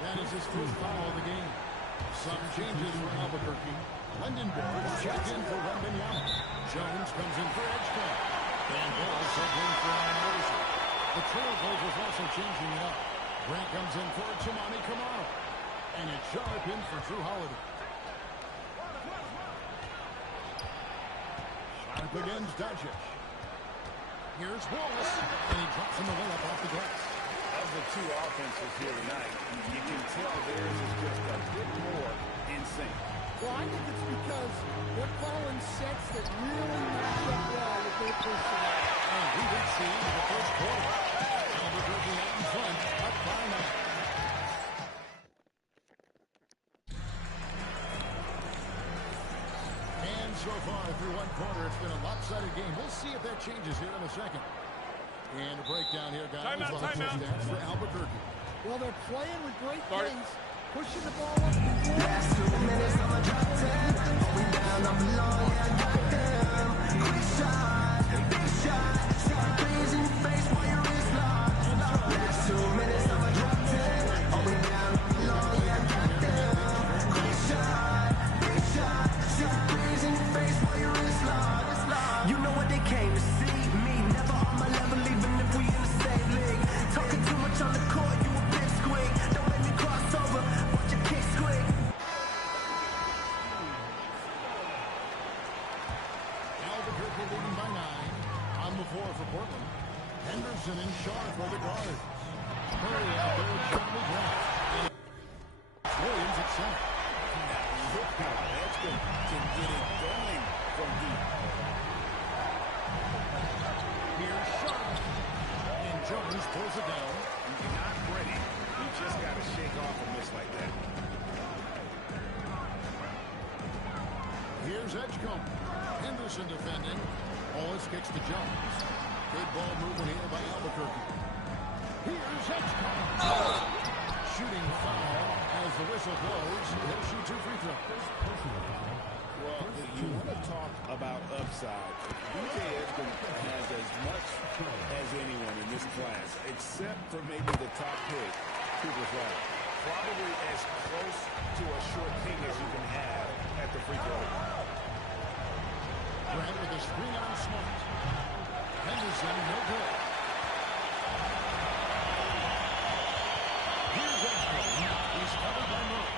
That is his first foul of the game. Some changes for Albuquerque. Lindenberg checked in for Wembanyama. Jones comes in for Edgecombe. And ball sent in for Allen Iverson. The Trailblazers also changing it up. Grant comes in for Chimani Kamara. And it's sharp in for Drew Holiday. Sharp against Doncic. Here's Wallace. And he drops him the layup off the glass. Of the two offenses here tonight, you can tell theirs is just a bit more in sync. Well, I think it's because they're calling sets that really match up well with their personnel. And we did see in the first quarter. Albuquerque out in front, up by 9. And so far through one quarter, it's been a lopsided game. We'll see if that changes here in a second. And a breakdown here, guys. Timeout. For Albuquerque. Well, they're playing with great pace, pushing the ball up. Last 2 minutes, I'm a drop 10. Hold me down, I'm below, yeah, I got them. Quick shot, big shot. Shot threes in your face while your wrist locked. Last 2 minutes, I'm a drop 10. Hold me down, I'm below, yeah, I got them. Quick shot, big shot. Shot threes in your face while your wrist locked. You know what they came to see. Me, never on my level, even if we in the same league. Talking too much on the court, you a big squeak. Don't let me cross over, watch your kick squeak. Albuquerque leading by 9. On the floor for Portland. Henderson and Sharp for the guards. Curry out there, Jeremy Grant. Williams at center. Look how Edgecombe can get it going from deep. Here's Sharp. And Jones pulls it down. When you're not ready, you just got to shake off a miss like that. Here's Edgecombe. Henderson defending. Wallace kicks to Jones. Good ball movement here by Albuquerque. Here's Edgecombe. Shooting foul as the whistle blows. He'll shoot 2 free throws. Well, you want to talk about upside. DJ Edgecombe has as much as anyone in this class, except for maybe the top pick, Cooper Flag. Probably as close to a short king as you can have at the free throw line. Grant with a screen on Smart. Henderson, no good. Here's Edgecombe. He's covered by Murray.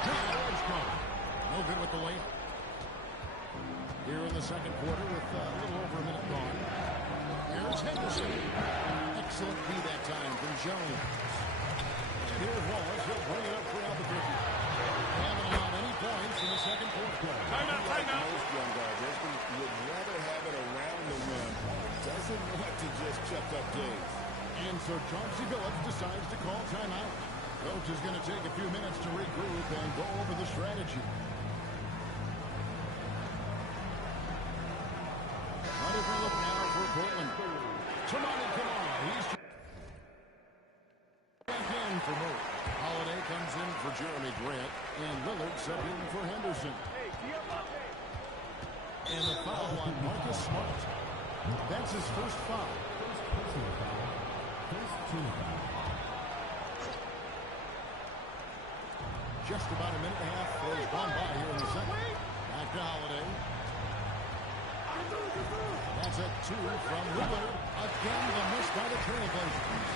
Edgecombe. No good with the layup. Here in the second quarter with a little over a minute gone. Here's Henderson. Excellent feed that time from Jones. Here's Wallace. He'll bring it up for Albuquerque. They haven't allowed any points in the second quarter. Timeout. Most young guys, Edgecombe would rather have it around the rim. Doesn't want to just chuck up days. And so Chauncey Billups decides to call timeout. Coach is going to take a few minutes to regroup and go over the strategy. What if we look now for Portland? Chimani Kamara. He's back in for Murray. Holiday comes in for Jeremy Grant. And Lillard sub in for Henderson. And the foul on Marcus Smart. That's his first foul. Just about a minute and a half has gone by here in the second. Back to Holiday. That's a 2 from Lillard. Again, the miss by the Trailblazers.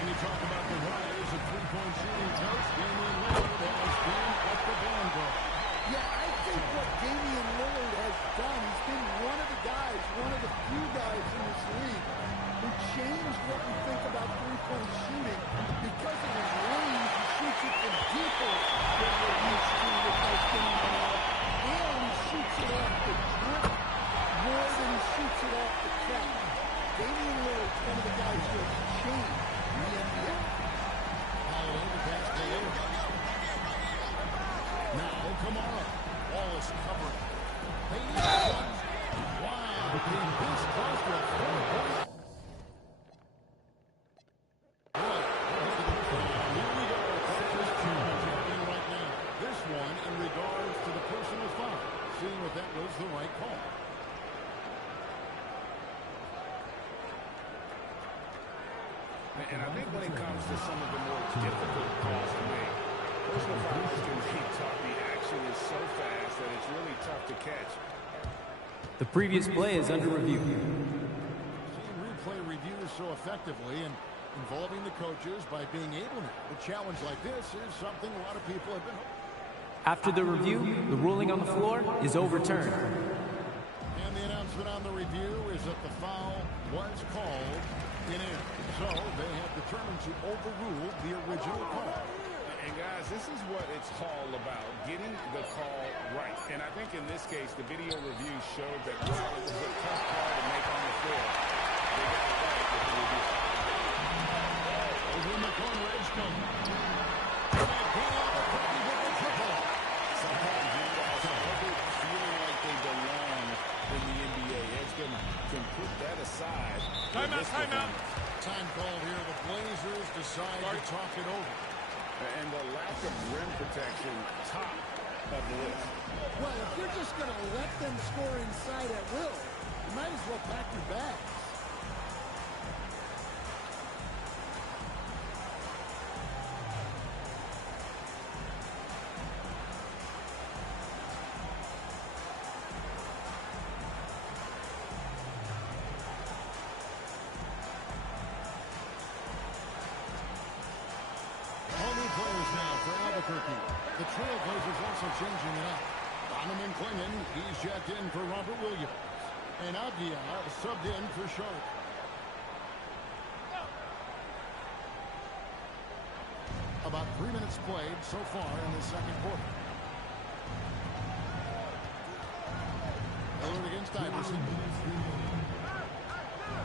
And you talk about the rise of three-point shooting coach. Damian Lillard has been at the vanguard. Yeah, I think what Damian Lillard has done, he's been one of the guys, one of the few guys in this league who changed what we think about three-point shooting because of his range. He shoots it from deeper than we're used to with those getting the ball. And he shoots it off the dribble more than he shoots it off the catch. Damian Lillard's one of the guys who has changed in the NBA. Holiday to pass to Lillard. Now Kamara. Wallace covered. They need one. Wow. Being this close to a 4-point. Here we go. Coach's champion right now. This one in regards to the personal foul. Seeing if that was the right call. And I think when it comes to some of the more difficult calls to make, personal fouls can be tough. The action is so fast that it's really tough to catch The previous play is under review. Seeing replay reviews so effectively and involving the coaches by being able to. A challenge like this is something a lot of people have been. After the review, the ruling on the floor is overturned. And the announcement on the review is that the foul was called in air. So they have determined to overrule the original call. And guys, this is what it's all about, getting the call right. And I think in this case, the video review showed that while it was a tough call to make on the floor, they got it right with the review. Over in the corner, Edgecombe. Sometimes you guys are feeling like they belong in the NBA. Edgecombe can put that aside. Timeout. Time called here. The Blazers decide to talk it over. And the lack of rim protection, top of the list. Well, if you're just going to let them score inside at will, you might as well pack your bags. The Trailblazers also changing it up. Donovan Clingan, he's checked in for Robert Williams. And Avdia subbed in for Sharp. About 3 minutes played so far in the second quarter. Lillard against Iverson.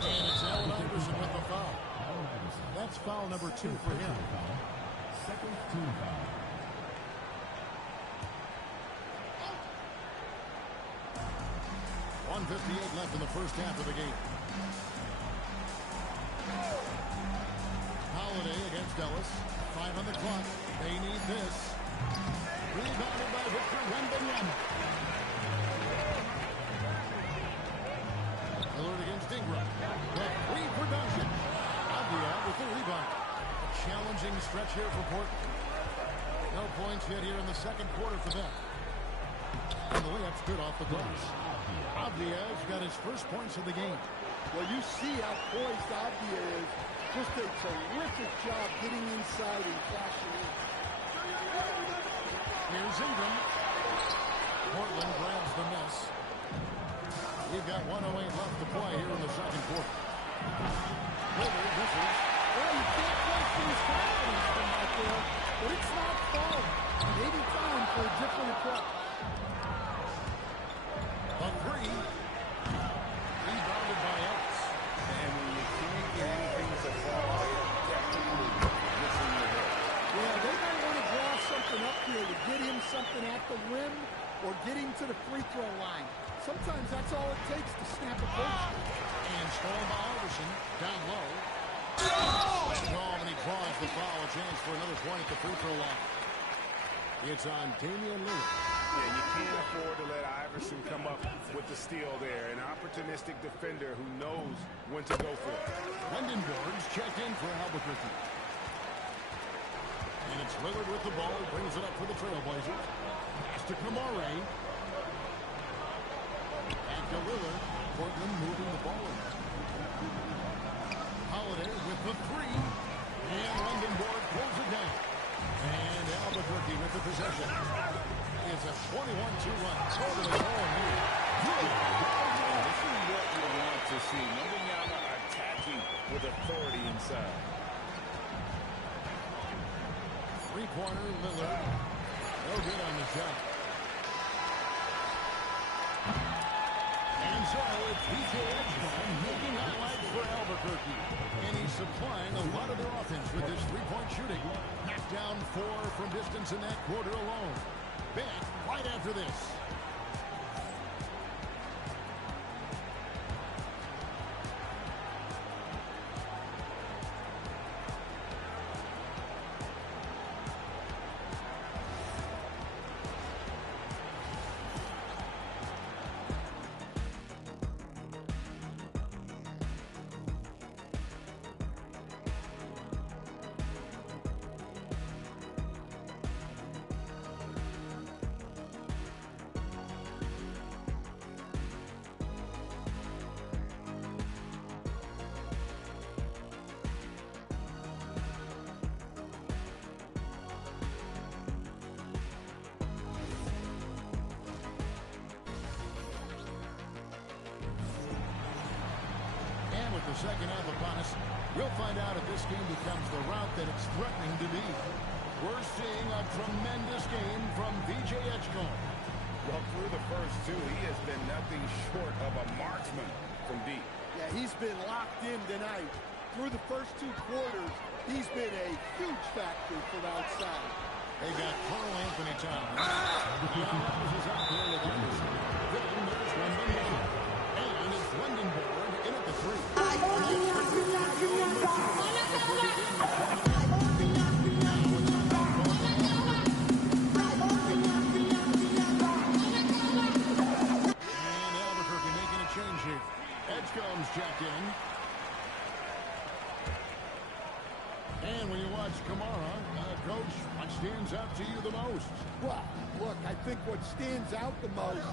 And it's Allen Iverson with the foul. That's foul number 2 for him. Second team foul. 1:58 left in the first half of the game. Holiday against Ellis. 5 on the clock. They need this. Rebounded by Victor Wembanyama. Lillard against Ingram. The 3 for Duncan. Avdia with the rebound. A challenging stretch here for Portland. No points yet here in the second quarter for them. And the layup's good off the glass. Avdia's got his first points of the game. Well, you see how poised Avdia is. Just a terrific job getting inside and flashing in. Here's Ingram. Portland grabs the miss. We've got 1:08 left to play here in the second quarter. Lillard misses. Well, you can't question his confidence from out there, but it's not far. Maybe time for a different approach. A 3. Rebounded by Ellis. And when you can't get anything to fall, you're definitely missing your head. Yeah, they might want to draw something up here to get him something at the rim or get him to the free throw line. Sometimes that's all it takes to snap a coach. And stolen by Iverson. Down low. And he draws the foul. A chance for another point at the free throw line. It's on Damian Lillard. Yeah, you can't afford to let Iverson come up with the steal there. An opportunistic defender who knows when to go for it. Wendenborg's checked in for Albuquerque. And it's Lillard with the ball. Brings it up for the Trailblazers. Pass to Kamare. Back to Lillard. Portland moving the ball. Holiday with the 3. And Wendenborg pulls it down. And Albuquerque with the possession. It's a 21-2 run. Totally going here. This is what you want to see. Wembanyama attacking with authority inside. 3-pointer, Lillard. No good on the shot. And so it's PJ Edgecombe making highlights for Albuquerque. And he's supplying a lot of their offense with this 3-point shooting. Knocked down 4 from distance in that quarter alone. Back right after this. the second half upon us. We'll find out if this game becomes the route that it's threatening to be. We're seeing a tremendous game from VJ Edgecombe. Well, through the first two, he has been nothing short of a marksman from deep. Yeah, he's been locked in tonight. Through the first two quarters, he's been a huge factor from outside. They got Carl Anthony Towns. Is out there with Anderson. Then there's Wendenborg. And it's Wendenborg in at the three. And Albuquerque making a change here. Edgecombe's checked in. And when you watch Kamara, Coach, what stands out to you the most? Well, look, I think what stands out the most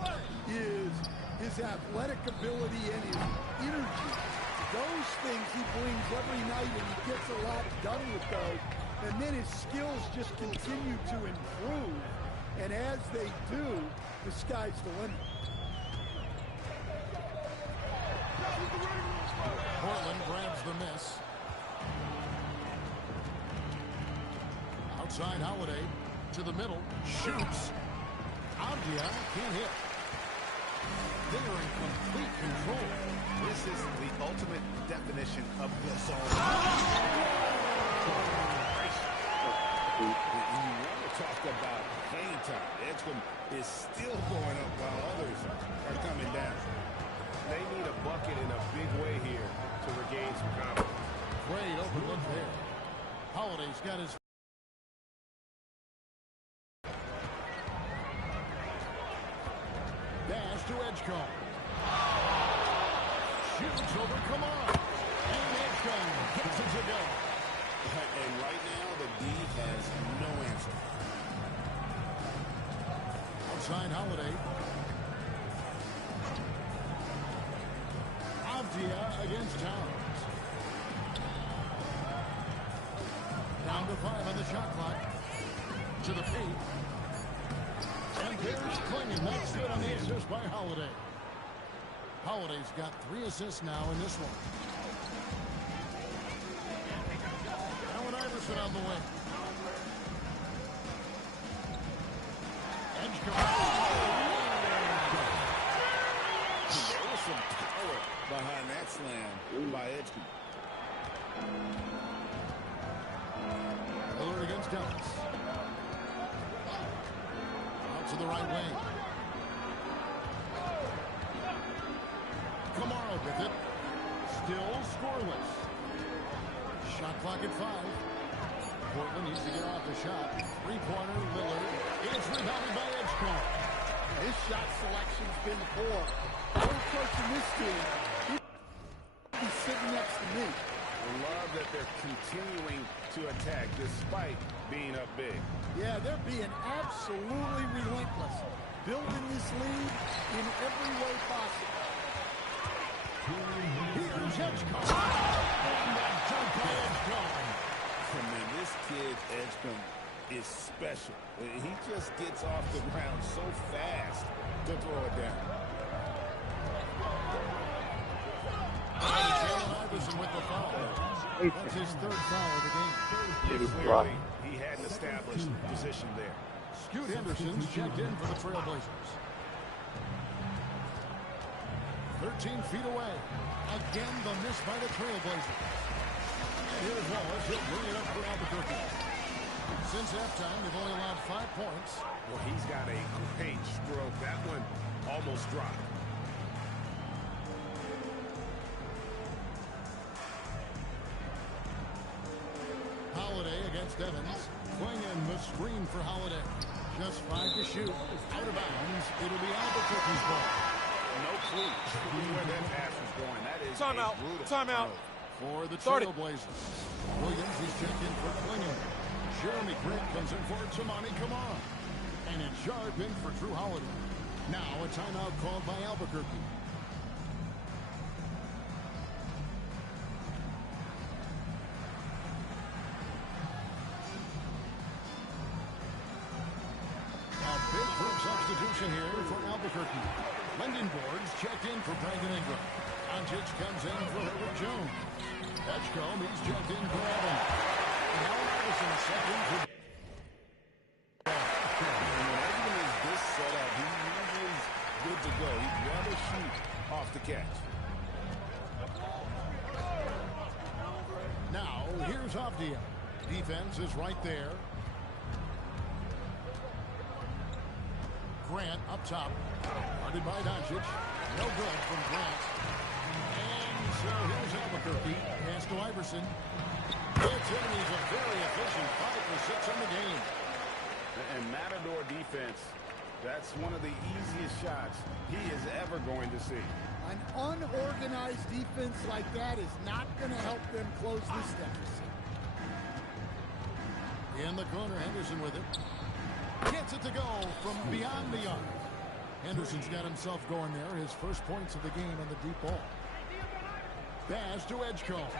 is his athletic ability and his energy. Those things he brings every night, and he gets a lot done with those. And then his skills just continue to improve. And as they do, the sky's the limit. Portland grabs the miss. Outside Holiday to the middle, shoots. Avdia can't hit. They are in complete control. This is the ultimate definition of the zone. And you want to talk about hang time. Edgecombe is still going up while others are coming down. They need a bucket in a big way here to regain some confidence. Great open look there. Holiday's got his dash to Edgecombe. Shoots over Kamara. And Edgecombe gets it to go. And right now, the D has no answer. Outside Holiday. Avdia against Towns. Down to 5 on the shot clock. To the paint. And there's Klingon. That's good on the assist by Holiday. Holiday's got 3 assists now in this one. Allen Iverson on the wing. There was some power behind that slam by Edgecombe. Lillard against Dallas. Out to the right wing. Kamara with it. Still scoreless. Shot clock at 5. Portland needs to get off the shot. Three-pointer, Lillard. It's rebounded by Edgecombe. His shot selection's been poor. I was coaching this team. He's sitting next to me. I love that they're continuing to attack despite being up big. Yeah, they're being absolutely relentless. Building this lead in every way possible. Here's Edgecombe. And that jump by Edgecombe. Man, this kid, Edgecombe, is special. He just gets off the ground so fast to throw it down. Allen Iverson with the foul. That's his 3rd foul of the game. Clearly, he hadn't established position there. Scoot Henderson's checked in for the Trailblazers. 13 feet away. Again, the miss by the Trailblazers. And here's Wallace. He'll bring it up for Albuquerque. Since halftime, they've only allowed 5 points. Well, he's got a great stroke. That one almost dropped. Holiday against Evans. Klingon the screen for Holiday. Just 5 to shoot. Out of bounds. It'll be Albuquerque's ball. No clue where that pass was going. That is timeout. Timeout. For the Trailblazers. Williams, he's checked in for Klingon. Jeremy Grant comes in for Tamani Kamara. And it's Sharp in for Drew Holiday. Now a timeout called by Albuquerque. A big group substitution here for Albuquerque. Wendenborg's checked in for Brandon Ingram. Doncic comes in for Herbert Jones. Edgecombe, he's jumped in for Evans. And Allen Iverson second for... When everything is this set up, he usually is good to go. He'd rather shoot off the catch. Now, here's Avdia. Defense is right there. Grant up top. Guarded by Doncic. No good from Grant. And so here's Albuquerque. Pass to Iverson. It's in. He's a very efficient 5 for 6 on the game. And Matador defense, that's one of the easiest shots he is ever going to see. An unorganized defense like that is not going to help them close this deficit. In the corner, Henderson with it. Gets it to go from beyond the arc. Henderson's got himself going there. His first points of the game on the deep ball. Pass to Edgecombe.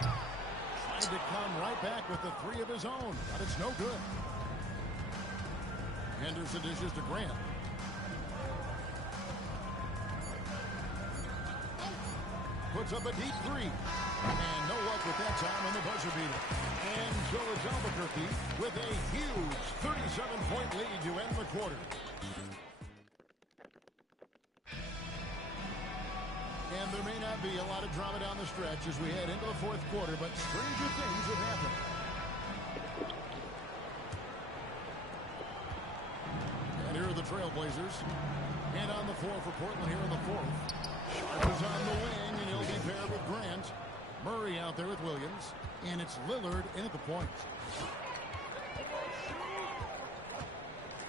Trying to come right back with the 3 of his own, but it's no good. Henderson dishes to Grant. Puts up a deep 3. And no luck with that time on the buzzer beater. And so it's Albuquerque with a huge 37-point lead to end the quarter. And there may not be a lot of drama down the stretch as we head into the fourth quarter, but stranger things have happened. And here are the Trailblazers. And on the floor for Portland here in the fourth. Sharp is on the wing, and he'll be paired with Grant. Murray out there with Williams. And it's Lillard in at the point.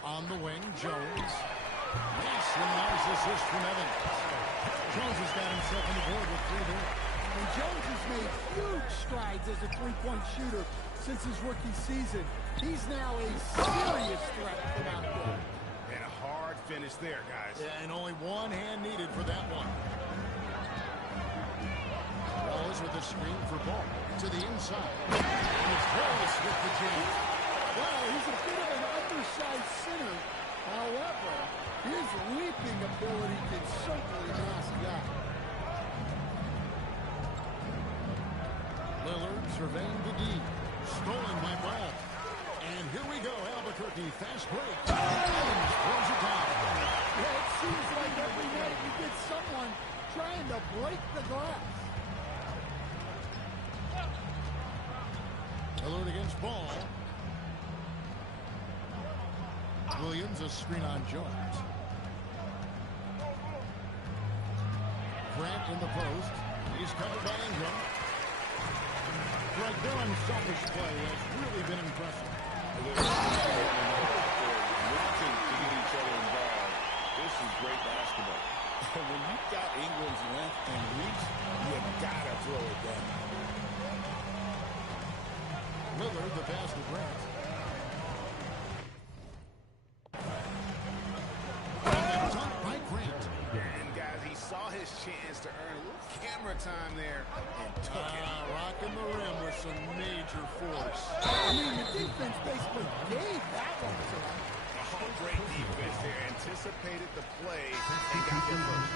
On the wing, Jones. Nice assist from Evans. Jones has got himself on the board with 3 there. And Jones has made huge strides as a three-point shooter since his rookie season. He's now a serious threat from out there. And a hard finish there, guys. Yeah, and only one hand needed for that one. Wallace with a screen for Ball to the inside. And it's Wallace with the jam. Well, he's a bit of an undersized center. However, his leaping ability can certainly mask that. Lillard surveying the D. Stolen by Ball. And here we go, Albuquerque, fast break. Evans throws it down. Yeah, it seems like every night you get someone trying to break the glass. Lillard against Ball. Williams, a screen on Jones. Grant in the post. He's covered by Ingram. Greg, their unselfish play has really been impressive. Wanting to get each other involved. This is great basketball. When you've got Ingram's length and reach, you gotta throw it down. Lillard, the pass to Grant. By Grant. And guys, he saw his chance to earn a little camera time there and took it. Rocking the rim with some major force. I mean, the defense basically gave that one to him. Great defense there. Anticipated the play and got there first.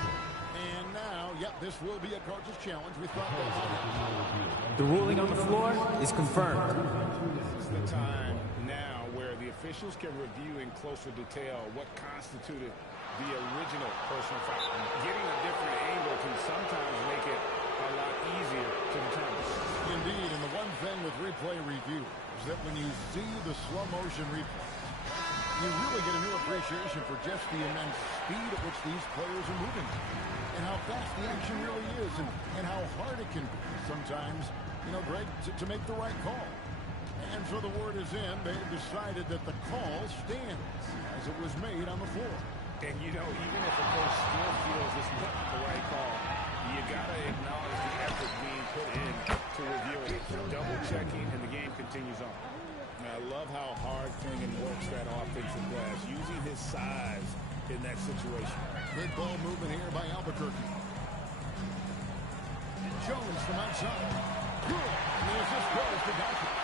And now, yep, this will be a coach's challenge. We thought that out. The ruling on the floor is confirmed. This is the time now where the officials can review in closer detail what constituted the original personal foul. Getting a different angle can sometimes make it a lot easier to determine. Indeed, and the one thing with replay review is that when you see the slow motion replay, you really get a new appreciation for just the immense speed at which these players are moving and how fast the action really is and how hard it can be sometimes, you know, Greg, to make the right call. And so the word is in. They've decided that the call stands as it was made on the floor. And, you know, even if a coach still feels this wasn't the right call, you got to acknowledge the effort being put in to review it. Double-checking, and the game continues on. I love how hard Klingon works that offensive glass, using his size in that situation. Good ball movement here by Albuquerque. Jones from outside. Good. And the assist goes to Doncic.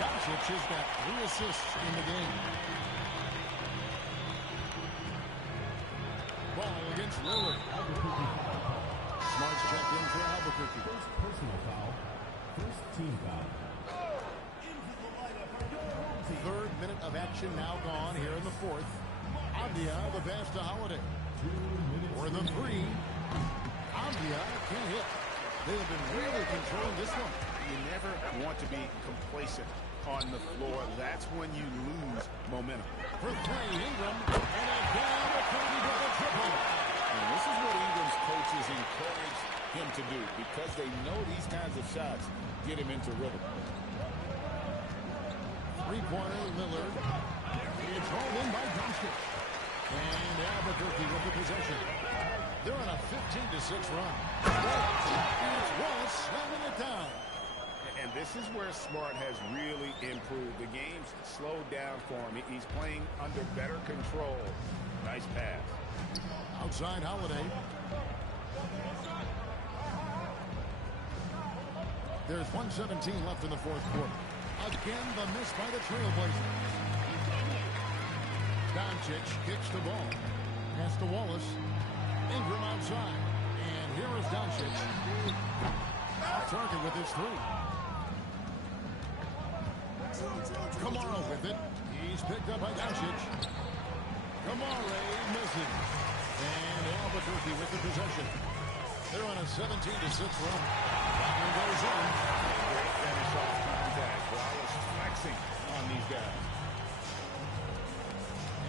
Doncic has got 3 assists in the game. Ball against Lillard. Smart's checked in for Albuquerque. First personal foul. First team foul. Third minute of action now gone here in the fourth. Abdia, the pass to Holiday. For the three. Abdia can't hit. They have been really controlling this one. You never want to be complacent on the floor. That's when you lose momentum. For three, Ingram. And again, a triple. And this is what Ingram's coaches encourage him to do because they know these kinds of shots get him into rhythm. Three-pointer, Lillard. It's hauled in by Doncic. And Albuquerque with the possession. They're on a 15-6 run. It's Wallace slamming it down. And this is where Smart has really improved. The game's slowed down for him. He's playing under better control. Nice pass. Outside Holiday. There's 1:17 left in the fourth quarter. Again, the miss by the Trailblazers. Doncic kicks the ball. Pass to Wallace. Ingram outside. And here is Doncic. Target with his three. Kamara with it. He's picked up by Doncic. Kamara misses. And Albuquerque with the possession. They're on a 17-6 run. Wagner goes in. Great finish off contact. Wallace flexing on these guys.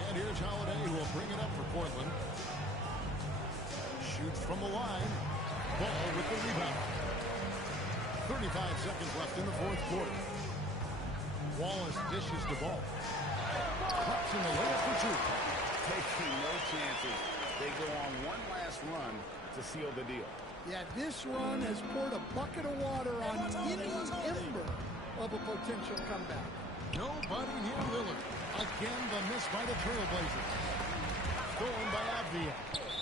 And here's Holiday, who will bring it up for Portland. Shoots from the line. Ball with the rebound. 35 seconds left in the fourth quarter. Wallace dishes the ball. Cuts in the layup for two. Taking no chances. They go on one last run to seal the deal. Yeah, this run has poured a bucket of water on any ember of a potential comeback. Nobody near Lillard. Again, the miss by the Trailblazers. Stolen by Abdia.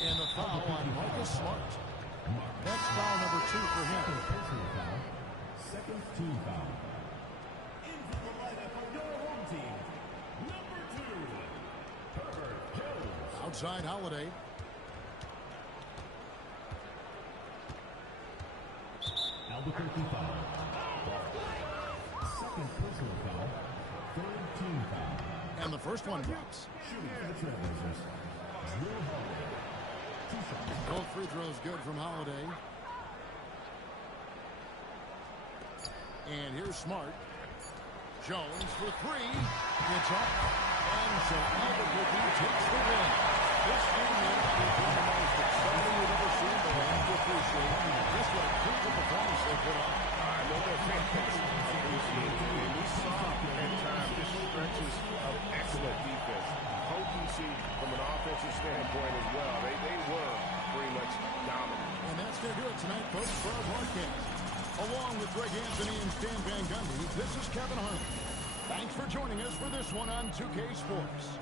And the foul on Marcus Smart. That's foul number 2 for him. Personal foul. Second team foul. Into the lineup of your home team. Number 2. Herbert Jones. Outside Holiday. Albuquerque foul. Second personal foul. Third team foul. And the first one drops. Shooting for the Trailblazers. Drew Holiday. 2 shots. Both free throws good from Holiday. And here's Smart. Jones for three. It's up. And so Albuquerque takes the win. This game may not be the most exciting we've ever seen, but I have to appreciate just what a critical performance they put on. I know they're fantastic. And we saw at times just stretches of excellent defense. Potency from an offensive standpoint as well. They were pretty much dominant. And that's going to do it tonight, folks, for our broadcast. Along with Greg Anthony and Stan Van Gundy, this is Kevin Harlan. Thanks for joining us for this one on 2K Sports.